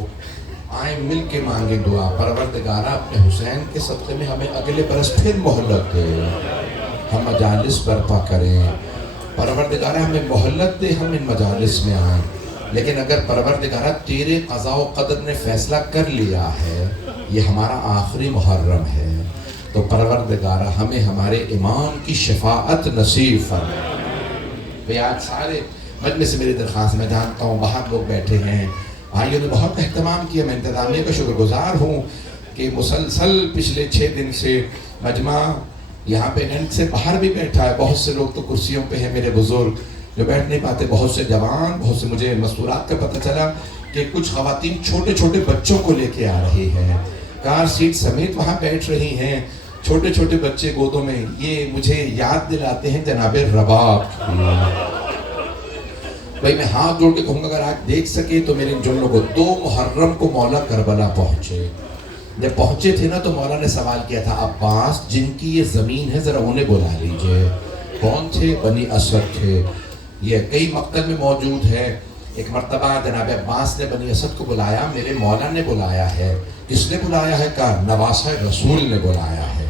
آئیں مل کے مانگیں دعا، پروردگارہ اپنے حسین کے صدقے میں ہمیں اگلے برس پھر مہلت دے، ہم مجالس برپا کریں. پروردگارہ ہمیں مہلت دے، ہم ان مجالس میں آئیں. لیکن اگر پروردگارہ تیرے قضاء و قدر نے فیصلہ کر لیا ہے یہ ہمارا آخری محرم ہے، تو پروردگارہ ہمیں ہمارے امام کی شفاعت نصیب فرما. آج سارے مجلس سے میری درخواست، میں جانتا ہوں باہر لوگ بیٹھے ہیں، بھائیوں نے بہت اہتمام کیا. میں انتظامیہ کا شکر گزار ہوں کہ مسلسل پچھلے 6 دن سے مجمع یہاں پہ نیٹ سے باہر بھی بیٹھا ہے. بہت سے لوگ تو کرسیوں پہ ہیں، میرے بزرگ جو بیٹھ نہیں پاتے، بہت سے جوان، بہت سے مجھے مستورات کا پتہ چلا کہ کچھ خواتین چھوٹے بچوں کو لے کے آ رہی ہیں، کار سیٹ سمیت وہاں بیٹھ رہی ہیں، چھوٹے بچے گودوں میں. یہ مجھے یاد دلاتے ہیں جناب رباب کی. بھائی میں ہاتھ جوڑ کے کہوں گا اگر آج دیکھ سکے تو میرے ان جملوں کو. 2 محرم کو مولا کربلا پہنچے. جب پہنچے تھے نا تو مولا نے سوال کیا تھا، عباس جن کی یہ زمین ہے ذرا انہیں بلا لیجئے. کون تھے؟ بنی اسد تھے. یہ کئی مقتل میں موجود ہے. ایک مرتبہ جناب عباس نے بنی اسد کو بلایا، میرے مولا نے بلایا ہے. کس نے بلایا ہے؟ کہا نواسہ رسول نے بلایا ہے،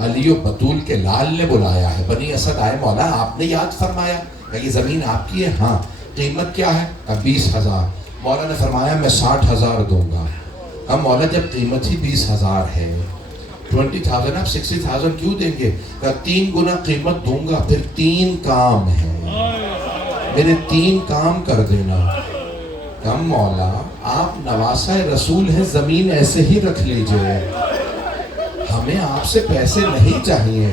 علی و بطول کے لال نے بلایا ہے. بنی اسد آئے، مولا آپ نے یاد فرمایا. کہ یہ زمین آپ کی ہے؟ ہاں. قیمت کیا ہے؟ 20,000. مولا نے فرمایا میں 60,000 دوں گا. اب مولا جب قیمت ہی 20,000 ہے، 20,000 آپ 60,000 کیوں دیں گے؟ کہ 3 گنا قیمت دوں گا. پھر 3 کام ہیں، میرے 3 کام کر دینا. کم مولا آپ نواسہ رسول ہیں، زمین ایسے ہی رکھ لیجئے، ہمیں آپ سے پیسے نہیں چاہیے.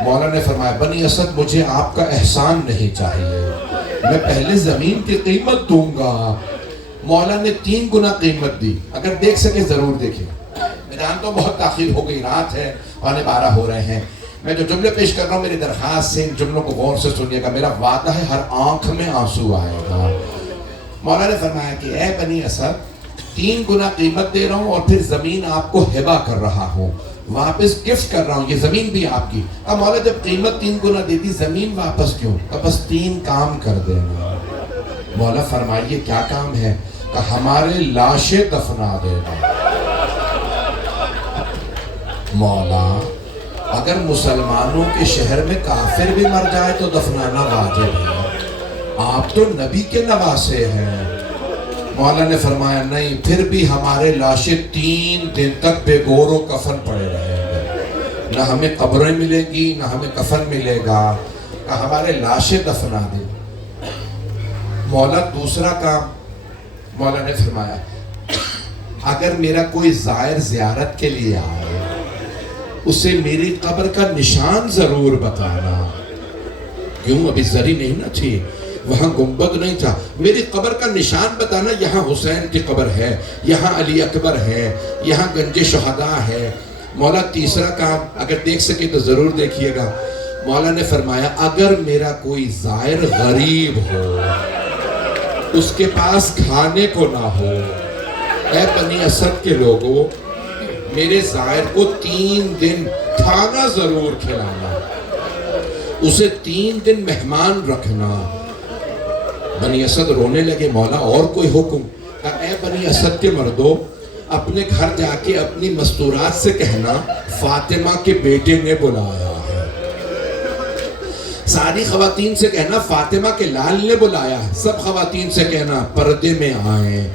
مولا نے فرمایا بنی اسد مجھے آپ کا احسان نہیں چاہیے، میں پہلے زمین کی قیمت دوں گا. مولا نے 3 گنا قیمت دی. اگر دیکھ سکے ضرور دیکھیں. میں جانتا ہوں بہت تاخیر ہو گئی، رات ہے، 12:15 ہو رہے ہیں. میں جو جملے پیش کر رہا ہوں میری درخواست سے ان جملوں کو غور سے سنیے گا. میرا وعدہ ہے ہر آنکھ میں آنسو آئے گا. مولا نے فرمایا کہ اے بنی اسد 3 گنا قیمت دے رہا ہوں اور پھر زمین آپ کو ہبہ کر رہا ہوں، واپس گفٹ کر رہا ہوں، یہ زمین بھی آپ کی. اب مولا جب قیمت 3 گنا دے دی زمین واپس کیوں؟ اب بس 3 کام کر دینا. مولا فرمائیے کیا کام ہے؟ کہ ہمارے لاشیں دفنا دینا. مولا اگر مسلمانوں کے شہر میں کافر بھی مر جائے تو دفنانا واجب ہے، آپ تو نبی کے نواسے ہیں. مولا نے فرمایا نہیں، پھر بھی ہمارے لاشیں 3 دن تک بے گور و کفن پڑے رہیں گے، نہ ہمیں قبریں ملے گی نہ ہمیں کفن ملے گا. کہ ہمارے لاشیں دفنا دیں. مولا دوسرا کام، مولا نے فرمایا اگر میرا کوئی زائر زیارت کے لیے آئے اسے میری قبر کا نشان ضرور بتانا. کیوں؟ ابھی زری نہیں نہ تھی، وہاں گنبد نہیں تھا. میری قبر کا نشان بتانا، یہاں حسین کی قبر ہے، یہاں علی اکبر ہے، یہاں گنج شہداء ہے. مولا تیسرا کام اگر دیکھ سکے تو ضرور دیکھیے گا. مولا نے فرمایا اگر میرا کوئی زائر غریب ہو، اس کے پاس کھانے کو نہ ہو، اے بنی اسد کے لوگوں میرے زائر کو 3 دن کھانا ضرور کھلانا، اسے 3 دن مہمان رکھنا. بنی اسد رونے لگے. مولا اور کوئی حکم؟ اے بنی اسد کے مردوں اپنے گھر جا کے اپنی مستورات سے کہنا فاطمہ کے بیٹے نے بلایا ہے. ساری خواتین سے کہنا فاطمہ کے لال نے بلایا ہے. سب خواتین سے کہنا پردے میں آئیں.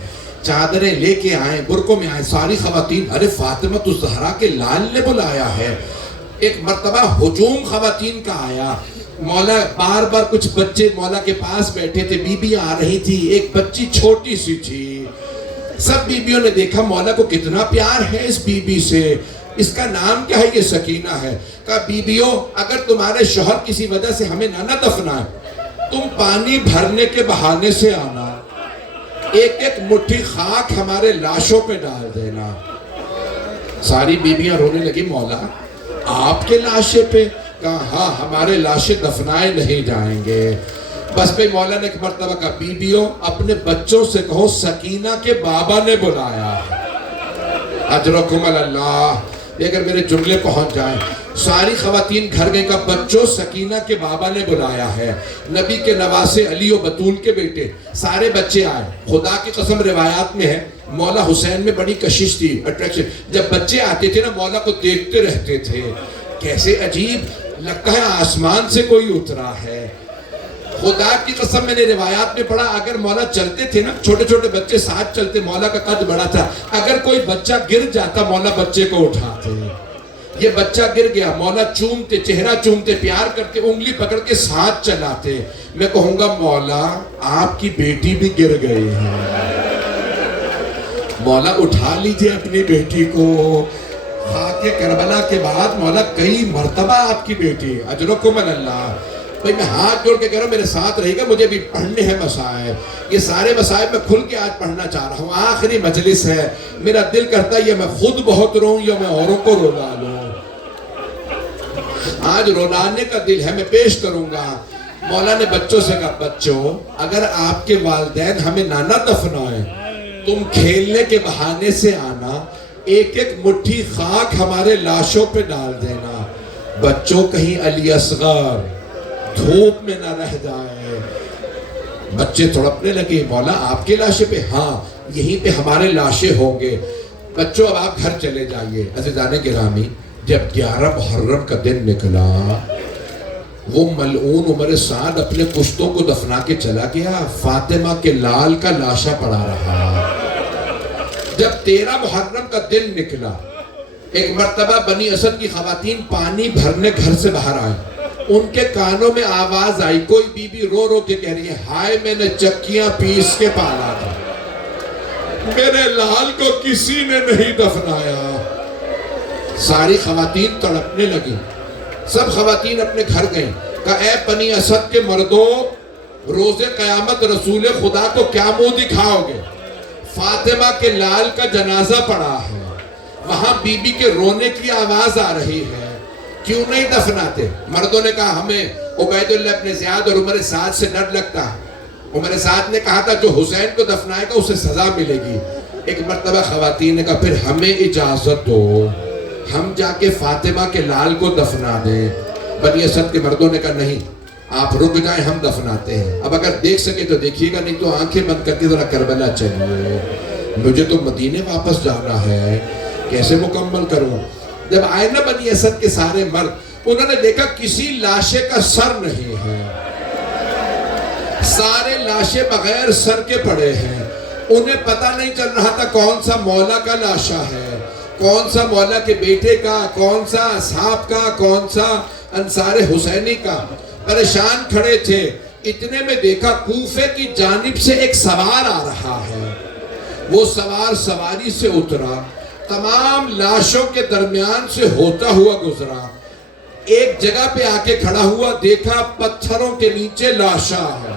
چادریں لے کے آئیں, برقوں میں آئیں, ساری خواتین, ارے فاطمہ الزہرا کے لال نے بلایا ہے. ایک مرتبہ ہجوم خواتین کا آیا, مولا بار بار کچھ بچے مولا کے پاس بیٹھے تھے, بی بی آ رہی تھی, ایک بچی چھوٹی سی تھی. سب بیبیوں نے دیکھا مولا کو کتنا پیار ہے اس بی بی سے, اس کا نام کیا ہے, یہ سکینہ ہے. کہا بیبیوں اگر تمہارے شوہر کسی وجہ سے ہمیں نہ دفنائے, تم پانی بھرنے کے بہانے سے آنا, ایک ایک مٹھی خاک ہمارے لاشوں پہ ڈال دینا. ساری بیبیاں رونے لگی, مولا آپ کے لاشے پہ؟ کہا ہاں, ہمارے لاشیں دفنائے نہیں جائیں گے. بس پہ مولا نے ایک مرتبہ کہا بیبیوں اپنے بچوں سے کہو سکینہ کے بابا نے بلایا. اجرکم اللہ. یہ اگر میرے جملے پہنچ جائیں, ساری خواتین گھر گئیں, کا بچوں سکینہ کے بابا نے بلایا ہے. نبی کے نواسے علی و بطول کے بیٹے سارے بچے آئے. خدا کی قسم روایات میں ہے مولا حسین میں بڑی کشش تھی, اٹریکشن. جب بچے آتے تھے نا مولا کو دیکھتے رہتے تھے, کیسے عجیب لگتا ہے آسمان سے کوئی اترا ہے. خدا کی قسم میں نے روایات میں پڑھا, اگر مولا چلتے تھے نا, چھوٹے چھوٹے بچے ساتھ چلتے, مولا کا قد بڑا تھا, اگر کوئی بچہ گر جاتا مولا بچے کو اٹھاتے. یہ بچہ گر گیا, مولا چومتے, چہرہ چومتے, پیار کرتے, انگلی پکڑ کے ساتھ چلاتے. میں کہوں گا مولا آپ کی بیٹی بھی گر گئی ہے, مولا اٹھا لیجئے اپنی بیٹی کو. خاک کربلا کے بعد مولا کئی مرتبہ آپ کی بیٹی. اجرکم اللہ. بھئی میں ہاتھ جوڑ کے کہہ رہا ہوں میرے ساتھ رہے گا, مجھے بھی پڑھنے ہیں مصائب. یہ سارے مصائب میں کھل کے آج پڑھنا چاہ رہا ہوں. آخری مجلس ہے, میرا دل کرتا ہے یہ میں خود بہت روں یا میں اوروں کو رولا لوں. آج رولانے کا دل ہے, میں پیش کروں گا. مولا نے بچوں سے کہا بچوں اگر آپ کے والدین ہمیں نہ دفنائیں, تم کھیلنے کے بہانے سے آنا, ایک ایک مٹھی خاک ہمارے لاشوں پہ ڈال دینا. بچوں کہیں علی اصغر دھوپ میں نہ رہ جائے. بچے تڑپنے لگے, مولا آپ کے لاشے پہ؟ ہاں یہیں پہ ہمارے لاشیں ہوں گے. بچوں اب آپ گھر چلے جائیے. عزیزان گرامی, جب 11 محرم کا دن نکلا, وہ ملعون عمر سعد اپنے پشتوں کو دفنا کے چلا گیا, فاطمہ کے لال کا لاشا پڑا رہا. جب 13 محرم کا دن نکلا, ایک مرتبہ بنی اسد کی خواتین پانی بھرنے گھر سے باہر آئیں. ان کے کانوں میں آواز آئی, کوئی بی بی رو رو کے کہہ رہی ہے ہائے میں نے چکیاں پیس کے پالا تھا, میرے لال کو کسی نے نہیں دفنایا. ساری خواتین تڑپنے لگی. سب خواتین اپنے گھر گئیں. کہا اے بنی اسد کے مردوں, روز قیامت رسول خدا کو کیا منہ دکھاؤ گے؟ فاطمہ کے لال کا جنازہ پڑا ہے, وہاں بی بی کے رونے کی آواز آ رہی ہے, کیوں نہیں دفناتے؟ مردوں نے کہا ہمیں عبید اللہ ابن زیاد اور عمر سعد سے ڈر لگتا ہے. عمر سعد نے کہا تھا جو حسین کو دفنائے گا اسے سزا ملے گی. ایک مرتبہ خواتین نے کہا پھر ہمیں اجازت دو, ہم جا کے فاطمہ کے لال کو دفنا دیں. بنی اسد کے مردوں نے کہا نہیں, آپ رک جائیں, ہم دفناتے ہیں. اب اگر دیکھ سکے تو دیکھیے گا, نہیں تو آنکھیں بند کر کے ذرا کربلا چلیے, مجھے تو مدینے واپس جانا ہے, کیسے مکمل کروں؟ جب آئے نا بنی اسد کے سارے مرد, انہوں نے دیکھا کسی لاشے کا سر نہیں ہے, سارے لاشیں بغیر سر کے پڑے ہیں. انہیں پتہ نہیں چل رہا تھا کون سا مولا کا لاشا ہے, کون سا مولا کے بیٹے کا, کون سا اصحاب کا, کون سا انصار حسینی کا. پریشان کھڑے تھے. اتنے میں دیکھا کوفے کی جانب سے ایک سوار آ رہا ہے. وہ سوار سواری سے اترا, تمام لاشوں کے درمیان سے ہوتا ہوا گزرا, ایک جگہ پہ آ کے کھڑا ہوا, دیکھا پتھروں کے نیچے لاشا ہے.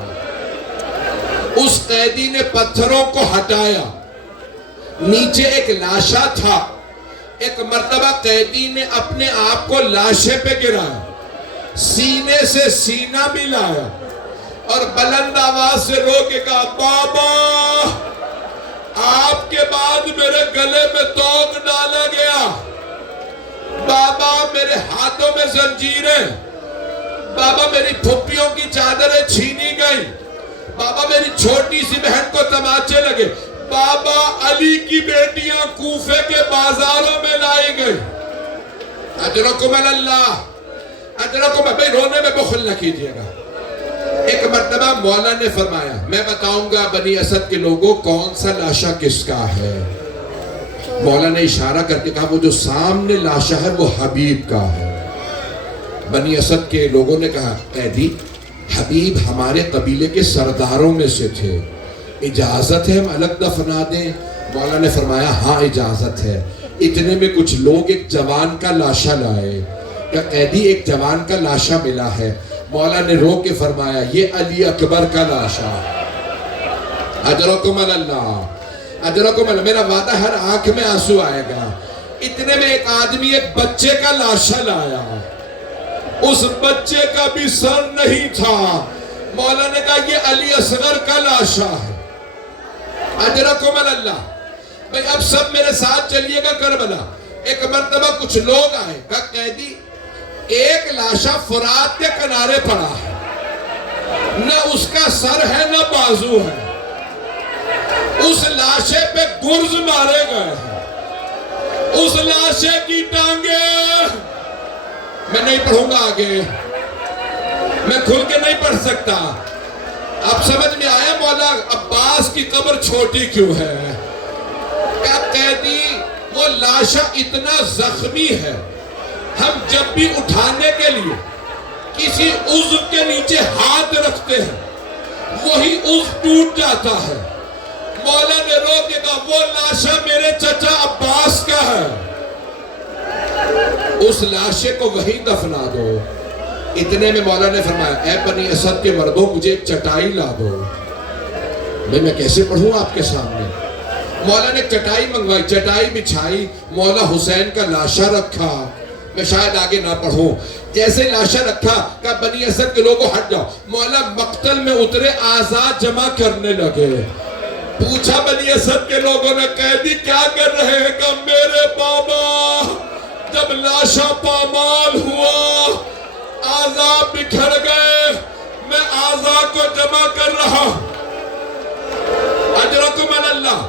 اس قیدی نے پتھروں کو ہٹایا, نیچے ایک لاشا تھا. ایک مرتبہ قیدی نے اپنے آپ کو لاشے پہ گرایا, سینے سے سینہ ملایا اور بلند آواز سے رو کے کہا بابا آپ کے بعد میرے گلے میں توق ڈالا گیا, بابا میرے ہاتھوں میں زنجیریں, بابا میری پھپھیوں کی چادریں چھینی گئی, بابا میری چھوٹی سی بہن کو تماچے لگے, بابا علی کی بیٹیاں کوفے کے بازاروں میں لائی گئی. اجرکم اللہ, اجرکم, بھئی رونے میں بخل نہ کیجئے گا. ایک مرتبہ مولا نے فرمایا میں بتاؤں گا بنی اسد کے لوگوں کون سا لاشا کس کا ہے. مولا نے اشارہ کر کے کہا وہ جو سامنے لاشا ہے وہ حبیب کا ہے. بنی اسد کے لوگوں نے کہا قیدی حبیب ہمارے قبیلے کے سرداروں میں سے تھے, اجازت ہے ہم الگ دفنا دیں؟ مولا نے فرمایا ہاں اجازت ہے. اتنے میں کچھ لوگ ایک جوان کا لاشا لائے کہ قیدی ایک جوان کا لاشا ملا ہے. مولا نے رو کے فرمایا یہ علی اکبر کا لاشا. اجرکم اللہ, اجرکم اللہ. میرا وعدہ ہر آنکھ میں آنسو آئے گا. اتنے میں ایک آدمی ایک بچے کا لاشا لایا, اس بچے کا بھی سر نہیں تھا. مولا نے کہا یہ علی اصغر کا لاشا ہے. اجرکم اللہ. بھئی اب سب میرے ساتھ چلیے گا کربلا. ایک مرتبہ کچھ لوگ آئے, کہا قیدی ایک لاشا فرات کے کنارے پڑا ہے, نہ اس کا سر ہے نہ بازو ہے, اس لاشے پہ گرز مارے گئے ہیں, اس لاشے کی ٹانگیں. میں نہیں پڑھوں گا آگے, میں کھل کے نہیں پڑھ سکتا. اب سمجھ میں آیا مولا عباس کی قبر چھوٹی کیوں ہے. کیا قیدی وہ لاشا اتنا زخمی ہے, ہم جب بھی اٹھانے کے لیے کسی عضو کے نیچے ہاتھ رکھتے ہیں وہی عضو ٹوٹ جاتا ہے. مولا نے رو کے کہا وہ لاشا میرے چچا عباس کا ہے, اس لاشے کو وہی دفنا دو. اتنے میں مولا نے فرمایا اے بنی اسد کے مردوں مجھے ایک چٹائی لا دو. میں کیسے پڑھوں آپ کے سامنے. مولا نے چٹائی منگوائی, چٹائی بچھائی, مولا حسین کا لاشا رکھا. میں شاید آگے نہ پڑھوں. جیسے لاشا رکھا کہا بنی اسد کے لوگوں ہٹ جاؤ. مولا مقتل میں اترے, آزاد جمع کرنے لگے. پوچھا بنی اسد کے لوگوں نے قیدی کیا کر رہے ہیں؟ کہ میرے بابا جب لاشا پامال ہوا آزاد بکھر گئے, میں آزاد کو جمع کر رہا. اجرکم اللہ.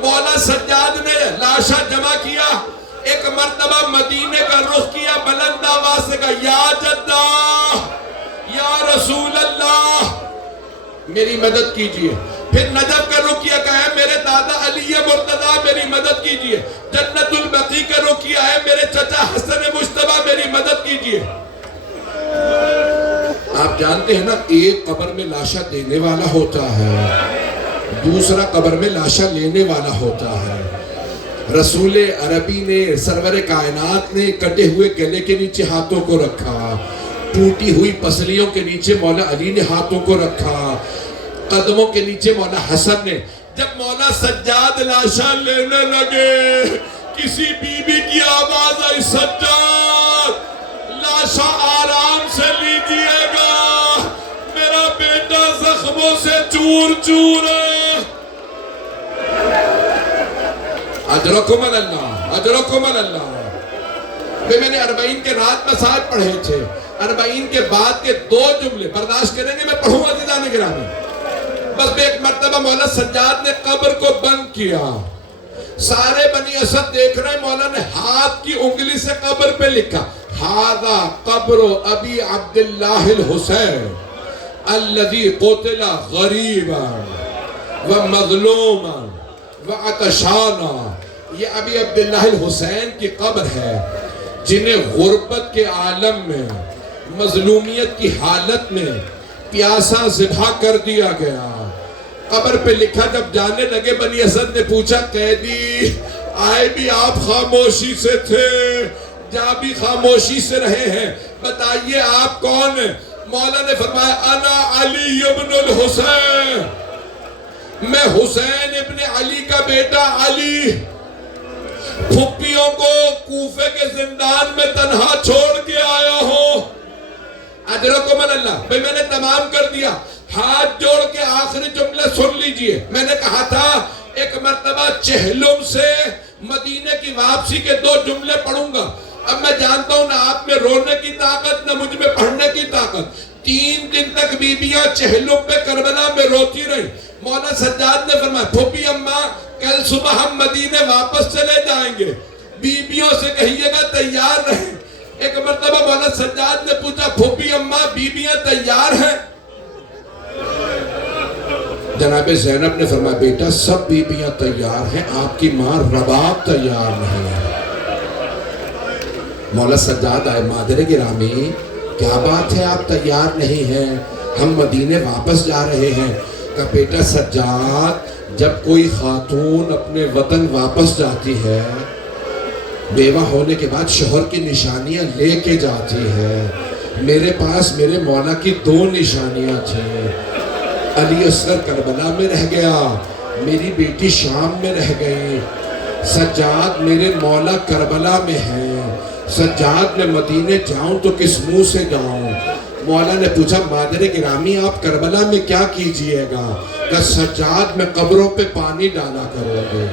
مولا سجاد نے لاشا جمع کیا. ایک مرتبہ مدینے کا رخ کیا, بلند آواز سے کہا یا جدہ یا رسول اللہ میری مدد کیجئے. پھر نجف کا رخ کیا, کہا ہے میرے دادا علی مرتضیٰ میری مدد کیجئے. جنت البقیع کا رخ کیا ہے میرے چچا حسن مجتبیٰ میری مدد کیجئے. آپ جانتے ہیں نا ایک قبر میں لاشا دینے والا ہوتا ہے, دوسرا قبر میں لاشا لینے والا ہوتا ہے. رسول عربی نے سرور کائنات نے کٹے ہوئے گلے کے نیچے ہاتھوں کو رکھا, ٹوٹی ہوئی پسلیوں کے نیچے مولا علی نے ہاتھوں کو رکھا, قدموں کے نیچے مولا حسن نے. جب مولا سجاد لاشا لینے لگے کسی بی بی کی آواز آئی سجاد لاشا آرام سے لیجئے گا, میرا بیٹا زخموں سے چور چور ہے. اجرکم اللہ, اجرکم اللہ. میں نے 40 کے رات مسائل پڑھے تھے. 40 کے بعد کے 2 جملے برداشت کریں گے, میں پڑھوں عزیزان گرامی. بس ایک مرتبہ مولا سجاد نے قبر کو بند کیا, سارے بنی اسد دیکھ رہے ہیں. مولا نے ہاتھ کی انگلی سے قبر پہ لکھا ہذا قبر ابی عبداللہ الحسین الذی قتل غریبا ومظلوما وعطشانا. یہ ابی عبداللہ الحسین کی قبر ہے جنہیں غربت کے عالم میں مظلومیت کی حالت میں پیاسا ذبح کر دیا گیا. قبر پہ لکھا. جب جانے لگے بنی اسد نے پوچھا قیدی آئے بھی آپ خاموشی سے تھے, جا بھی خاموشی سے رہے ہیں, بتائیے آپ کون ہیں؟ مولا نے فرمایا انا علی ابن الحسین, میں حسین ابن علی کا بیٹا علی. پھپھیوں کو کوفے کے زندان میں تنہا چھوڑ کے آیا ہوں. اجرکم اللہ. بھئی میں نے تمام کر دیا. ہاتھ جوڑ کے آخری جملے سن لیجئے. میں نے کہا تھا ایک مرتبہ چہلم سے مدینے کی واپسی کے 2 جملے پڑھوں گا. اب میں جانتا ہوں نہ آپ میں رونے کی طاقت نہ مجھ میں پڑھنے کی طاقت. 3 دن تک بیبیاں چہلم پہ کربلا میں روتی رہی. مولا سجاد نے فرمایا پھوپھی اماں کل صبح ہم مدینے واپس چلے جائیں گے, بیبیوں سے کہیے گا تیار رہیں. ایک مرتبہ مولا سجاد نے پوچھا پھوپھی اماں بیبیاں تیار ہیں؟ جناب زینب نے فرمایا بیٹا سب بیویاں تیار ہیں، آپ کی ماں رباب تیار نہیں ہے۔ مولا سجاد آئے، مادر گرامی کیا بات ہے آپ تیار نہیں ہیں، ہم مدینے واپس جا رہے ہیں۔ کہا بیٹا سجاد جب کوئی خاتون اپنے وطن واپس جاتی ہے، بیوہ ہونے کے بعد شوہر کی نشانیاں لے کے جاتی ہے۔ میرے پاس میرے مولا کی 2 نشانیاں تھیں، علی اصغر کربلا میں رہ گیا، میری بیٹی شام میں رہ گئی۔ سجاد میرے مولا کربلا میں ہیں، سجاد میں مدینے جاؤں تو کس منہ سے جاؤں؟ مولا نے پوچھا مادر گرامی آپ کربلا میں کیا کیجئے گا؟ کہ سجاد میں قبروں پہ پانی ڈالا کروں گے،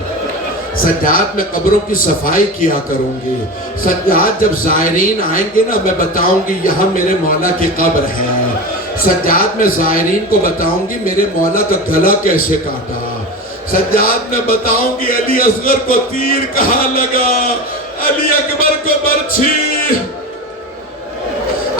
سجاد میں قبروں کی صفائی کیا کروں گی، سجاد جب زائرین آئیں گے نا میں بتاؤں گی یہاں میرے مولا کی قبر ہے، سجاد میں زائرین کو بتاؤں گی میرے مولا کا گلا کیسے کاٹا، سجاد میں بتاؤں گی علی اصغر کو تیر کہاں لگا، علی اکبر کو برچھی۔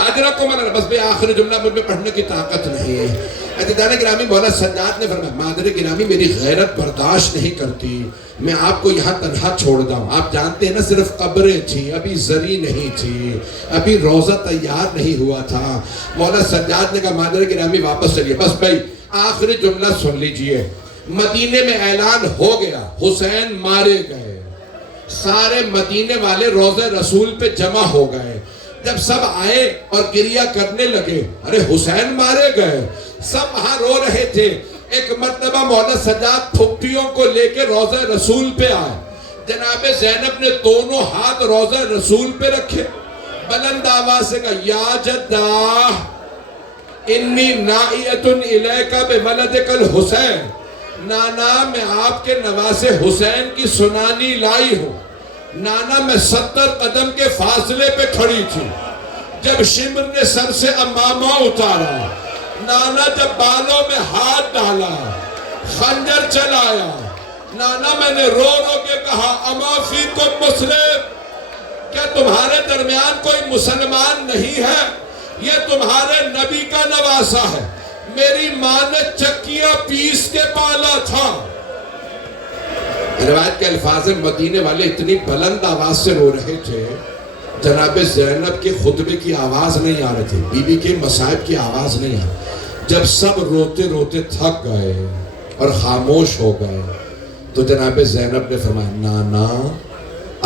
اجرکم اللہ، بس بے آخر جملہ مجھ میں پڑھنے کی طاقت نہیں ہے۔ عزیزان گرامی مولا سجاد نے فرمایا مادر گرامی میری غیرت برداشت نہیں کرتی، میں آپ کو یہاں تنہا چھوڑ داؤں۔ آپ جانتے ہیں نا صرف قبریں تھیں، ابھی زری نہیں تھی، ابھی روزہ تیار نہیں ہوا تھا۔ مولا سجاد نے کہا مادر گرامی واپس چلیے، بس بھائی آخری جملہ سن لیجئے۔ مدینے میں اعلان ہو گیا حسین مارے گئے، سارے مدینے والے روزہ رسول پہ جمع ہو گئے۔ جب سب آئے اور گریہ کرنے لگے ارے حسین مارے گئے، سب وہاں رو رہے تھے۔ ایک مرتبہ مولا سجاد پھپھیوں کو لے کے روزہ رسول پہ آئے، جناب زینب نے دونوں ہاتھ روزہ رسول پہ رکھے، بلند آواز سے کہا یا جدہ انی نائیت الیک بولدک الحسین، نانا میں آپ کے نواسے حسین کی سنانی لائی ہوں۔ نانا میں 70 قدم کے فاصلے پہ کھڑی تھی جب شمر نے سر سے امامہ اتارا، نانا جب بالوں میں ہاتھ ڈالا، خنجر چلایا، نانا میں نے رو رو کے کہا اما فیکم مسلم، کیا تمہارے درمیان کوئی مسلمان نہیں ہے؟ یہ تمہارے نبی کا نواسہ ہے، میری ماں نے چکیاں پیس کے پالا تھا۔ روایت کے الفاظ مدینے والے اتنی بلند آواز سے رو رہے تھے، جناب زینب کے خطبے کی آواز نہیں آ رہی تھی، بی بی کے مصائب کی آواز نہیں آ رہی۔ جب سب روتے روتے تھک گئے اور خاموش ہو گئے تو جناب زینب نے فرمایا نانا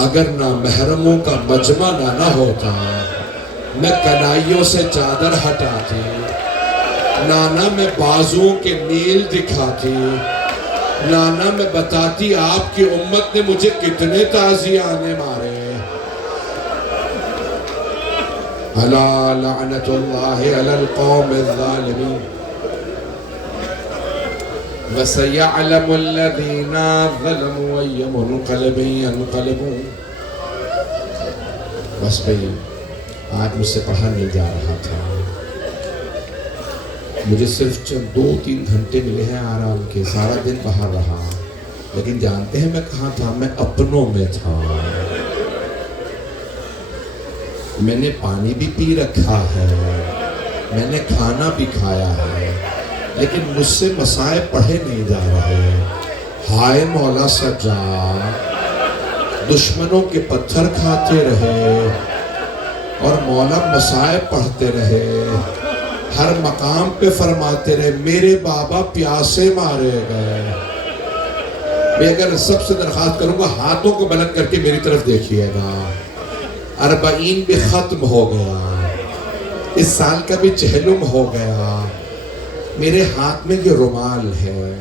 اگر نہ محرموں کا مجمع نہ ہوتا میں کلائیوں سے چادر ہٹاتی، نانا میں بازوں کے نیل دکھاتی، نانا میں بتاتی آپ کی امت نے مجھے کتنے تعزیانے مارے۔ الا لعنت اللہ علی القوم الظالمین وسیعلم الذین ظلموا ای منقلب ینقلبون۔ بس بھئی آج مجھ سے پڑھا نہیں جا رہا تھا، مجھے صرف 2-3 گھنٹے ملے ہیں آرام کے، سارا دن باہر رہا، لیکن جانتے ہیں میں کہاں تھا؟ میں اپنوں میں تھا۔ میں نے پانی بھی پی رکھا ہے، میں نے کھانا بھی کھایا ہے، لیکن مجھ سے مصائب پڑھے نہیں جا رہے۔ ہائے مولا سجاد، دشمنوں کے پتھر کھاتے رہے اور مولا مصائب پڑھتے رہے، ہر مقام پہ فرماتے رہے میرے بابا پیاسے مارے گئے۔ میں اگر سب سے درخواست کروں گا ہاتھوں کو بلند کر کے میری طرف دیکھیے گا، 40 بھی ختم ہو گیا، اس سال کا بھی چہلم ہو گیا، میرے ہاتھ میں یہ رومال ہے،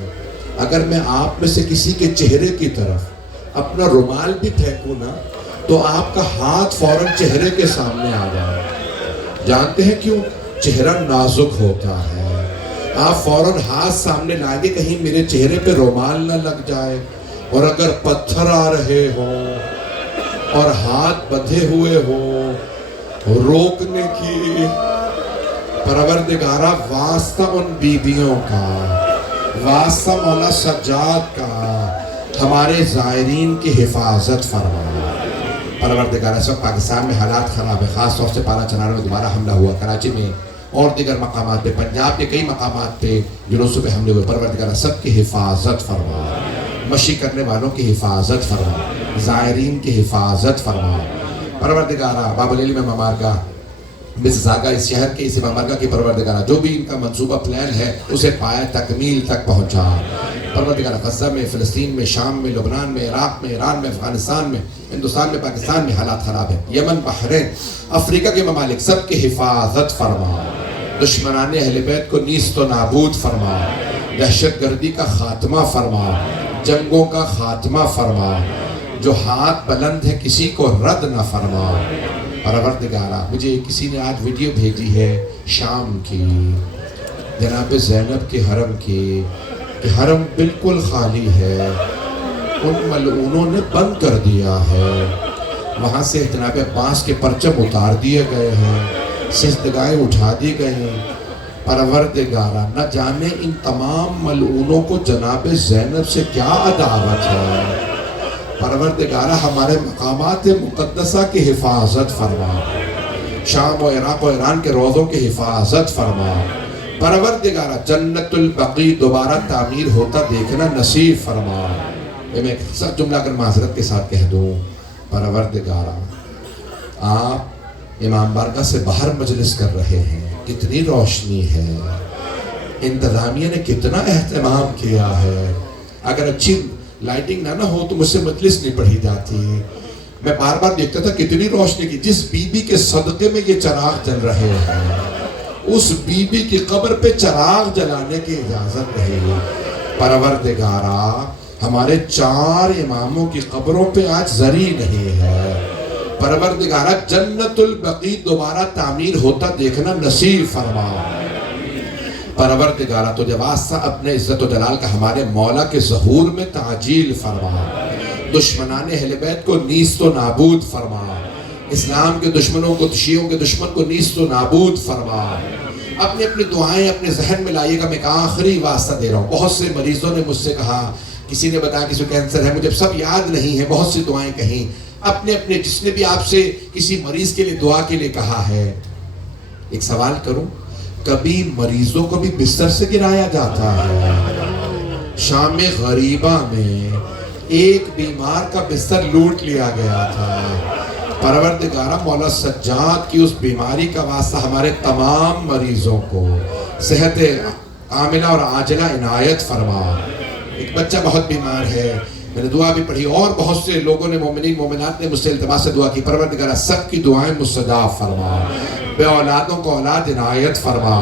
اگر میں آپ میں سے کسی کے چہرے کی طرف اپنا رومال بھی پھینکوں نا تو آپ کا ہاتھ فوراً چہرے کے سامنے آ جائے۔ جانتے ہیں کیوں؟ چہرہ نازک ہوتا ہے، آپ فوراً ہاتھ سامنے لائیں گے کہیں میرے چہرے پہ رومال نہ لگ جائے، اور اگر پتھر آ رہے ہوں اور ہاتھ بندھے ہوئے ہوں روکنے کی، پروردگارہ واسطہ ان بیبیوں کا، واسطہ مولا سجاد کا، ہمارے زائرین کی حفاظت فرما۔ پروردگارہ، اس وقت پاکستان میں حالات خراب ہے، خاص طور سے 12 چنار میں دوبارہ حملہ ہوا، کراچی میں اور دیگر مقامات پہ، پنجاب کے کئی مقامات پہ جلوسوں پہ حملے ہوئے، پروردگارہ سب کی حفاظت فرما، مشی کرنے والوں کی حفاظت فرما، زائرین کی حفاظت فرما، پروردگارہ باب العلم میں ممارگاہ مسزاگا اس شہر کے اس ممارگاہ کی پروردگارہ جو بھی ان کا منصوبہ پلان ہے اسے پائے تکمیل تک پہنچا، پروردگارہ غزہ میں، فلسطین میں، شام میں، لبنان میں، عراق میں، ایران میں، افغانستان میں، ہندوستان میں، پاکستان میں حالات خراب ہیں، یمن، بحرین، افریقہ کے ممالک سب کی حفاظت فرما، دشمنان اہل بیت کو نیست و نابود فرما، دہشت گردی کا خاتمہ فرما، جنگوں کا خاتمہ فرما، جو ہاتھ بلند ہے کسی کو رد نہ فرما، پروردگارہ مجھے کسی نے آج ویڈیو بھیجی ہے شام کی، جناب زینب کے حرم کی، کہ حرم بالکل خالی ہے، ان ملعونوں نے بند کر دیا ہے، وہاں سے جناب عباس کے پرچم اتار دیے گئے ہیں، سجدگاہیں اٹھا دی گئی ہیں، پروردگارہ نہ جانے ان تمام ملعونوں کو جناب زینب سے کیا عداوت ہے، پروردگارہ ہمارے مقامات مقدسہ کی حفاظت فرما، شام و عراق و ایران کے روضوں کی حفاظت فرما، پروردگارہ جنت البقیع دوبارہ تعمیر ہوتا دیکھنا نصیب فرما۔ میں ایک سب جملہ اگر معذرت کے ساتھ کہہ دوں، پروردگارہ آپ امام بارگاہ سے باہر مجلس کر رہے ہیں، کتنی روشنی ہے، انتظامیہ نے کتنا اہتمام کیا ہے، اگر اچھی لائٹنگ نہ ہو تو مجھ سے مجلس نہیں پڑھی جاتی، میں بار بار دیکھتا تھا کتنی روشنی کی، جس بی بی کے صدقے میں یہ چراغ جل رہے ہیں اس بی بی کی قبر پہ چراغ جلانے کی اجازت نہیں، پروردگارہ ہمارے 4 اماموں کی قبروں پہ آج زری نہیں ہے، پروردگارہ جنت البقیع دوبارہ تعمیر ہوتا دیکھنا نصیب فرما، پروردگارہ تو جب واسطہ اپنے عزت و جلال کا ہمارے مولا کے ظہور میں تعجیل فرما، دشمنان اہل بیت کو نیست و نابود فرما، اسلام کے دشمنوں کو، شیعوں کے دشمن کو نیست و نابود فرما، اپنی دعائیں اپنے ذہن میں لائیے گا۔ میں ایک آخری واسطہ دے رہا ہوں، بہت سے مریضوں نے مجھ سے کہا، کسی نے بتایا کسی کو کینسر ہے، مجھے سب یاد نہیں ہے، بہت سی دعائیں کہیں، اپنے جس نے بھی آپ سے کسی مریض کے لیے دعا کے لیے کہا ہے، ایک سوال کروں، کبھی مریضوں کو بھی بستر سے گرایا جاتا ہے؟ شام غریبہ میں ایک بیمار کا بستر لوٹ لیا گیا تھا، پروردگارہ مولا سجاد کی اس بیماری کا واسطہ ہمارے تمام مریضوں کو صحت عاملہ اور عاجلہ عنایت فرما۔ ایک بچہ بہت بیمار ہے، میں نے دعا بھی پڑھی، اور بہت سے لوگوں نے، مومنین مومنات نے مجھ سے التماس سے دعا کی، پروردگارہ سب کی دعائیں مستجاب فرما، بے اولادوں کو اولاد عنایت فرما،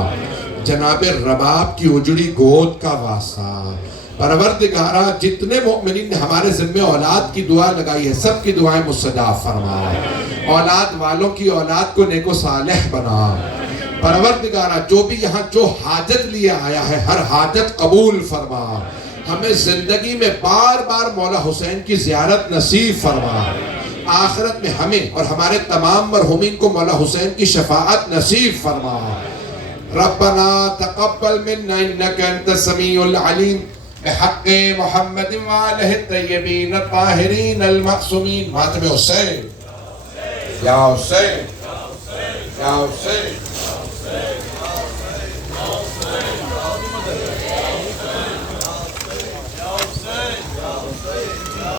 جناب رباب کی اجڑی گود کا واسطہ، پروردگارہ جتنے مومنین نے ہمارے ذمہ اولاد کی دعا لگائی ہے سب کی دعائیں مستجاب فرما، اولاد والوں کی اولاد کو نیک و صالح بنا، پروردگارہ جو بھی یہاں جو حاجت لیے آیا ہے ہر حاجت قبول فرما، ہمیں زندگی میں بار بار مولا حسین کی زیارت نصیب فرما، آخرت میں ہمیں اور ہمارے تمام مرحومین کو مولا حسین کی شفاعت نصیب فرما۔ ربنا تقبل منا انك انت السميع العليم بحق محمد وآلہ الطیبین الطاہرین المعصومین۔ ماتم حسین یا حسین یا حسین۔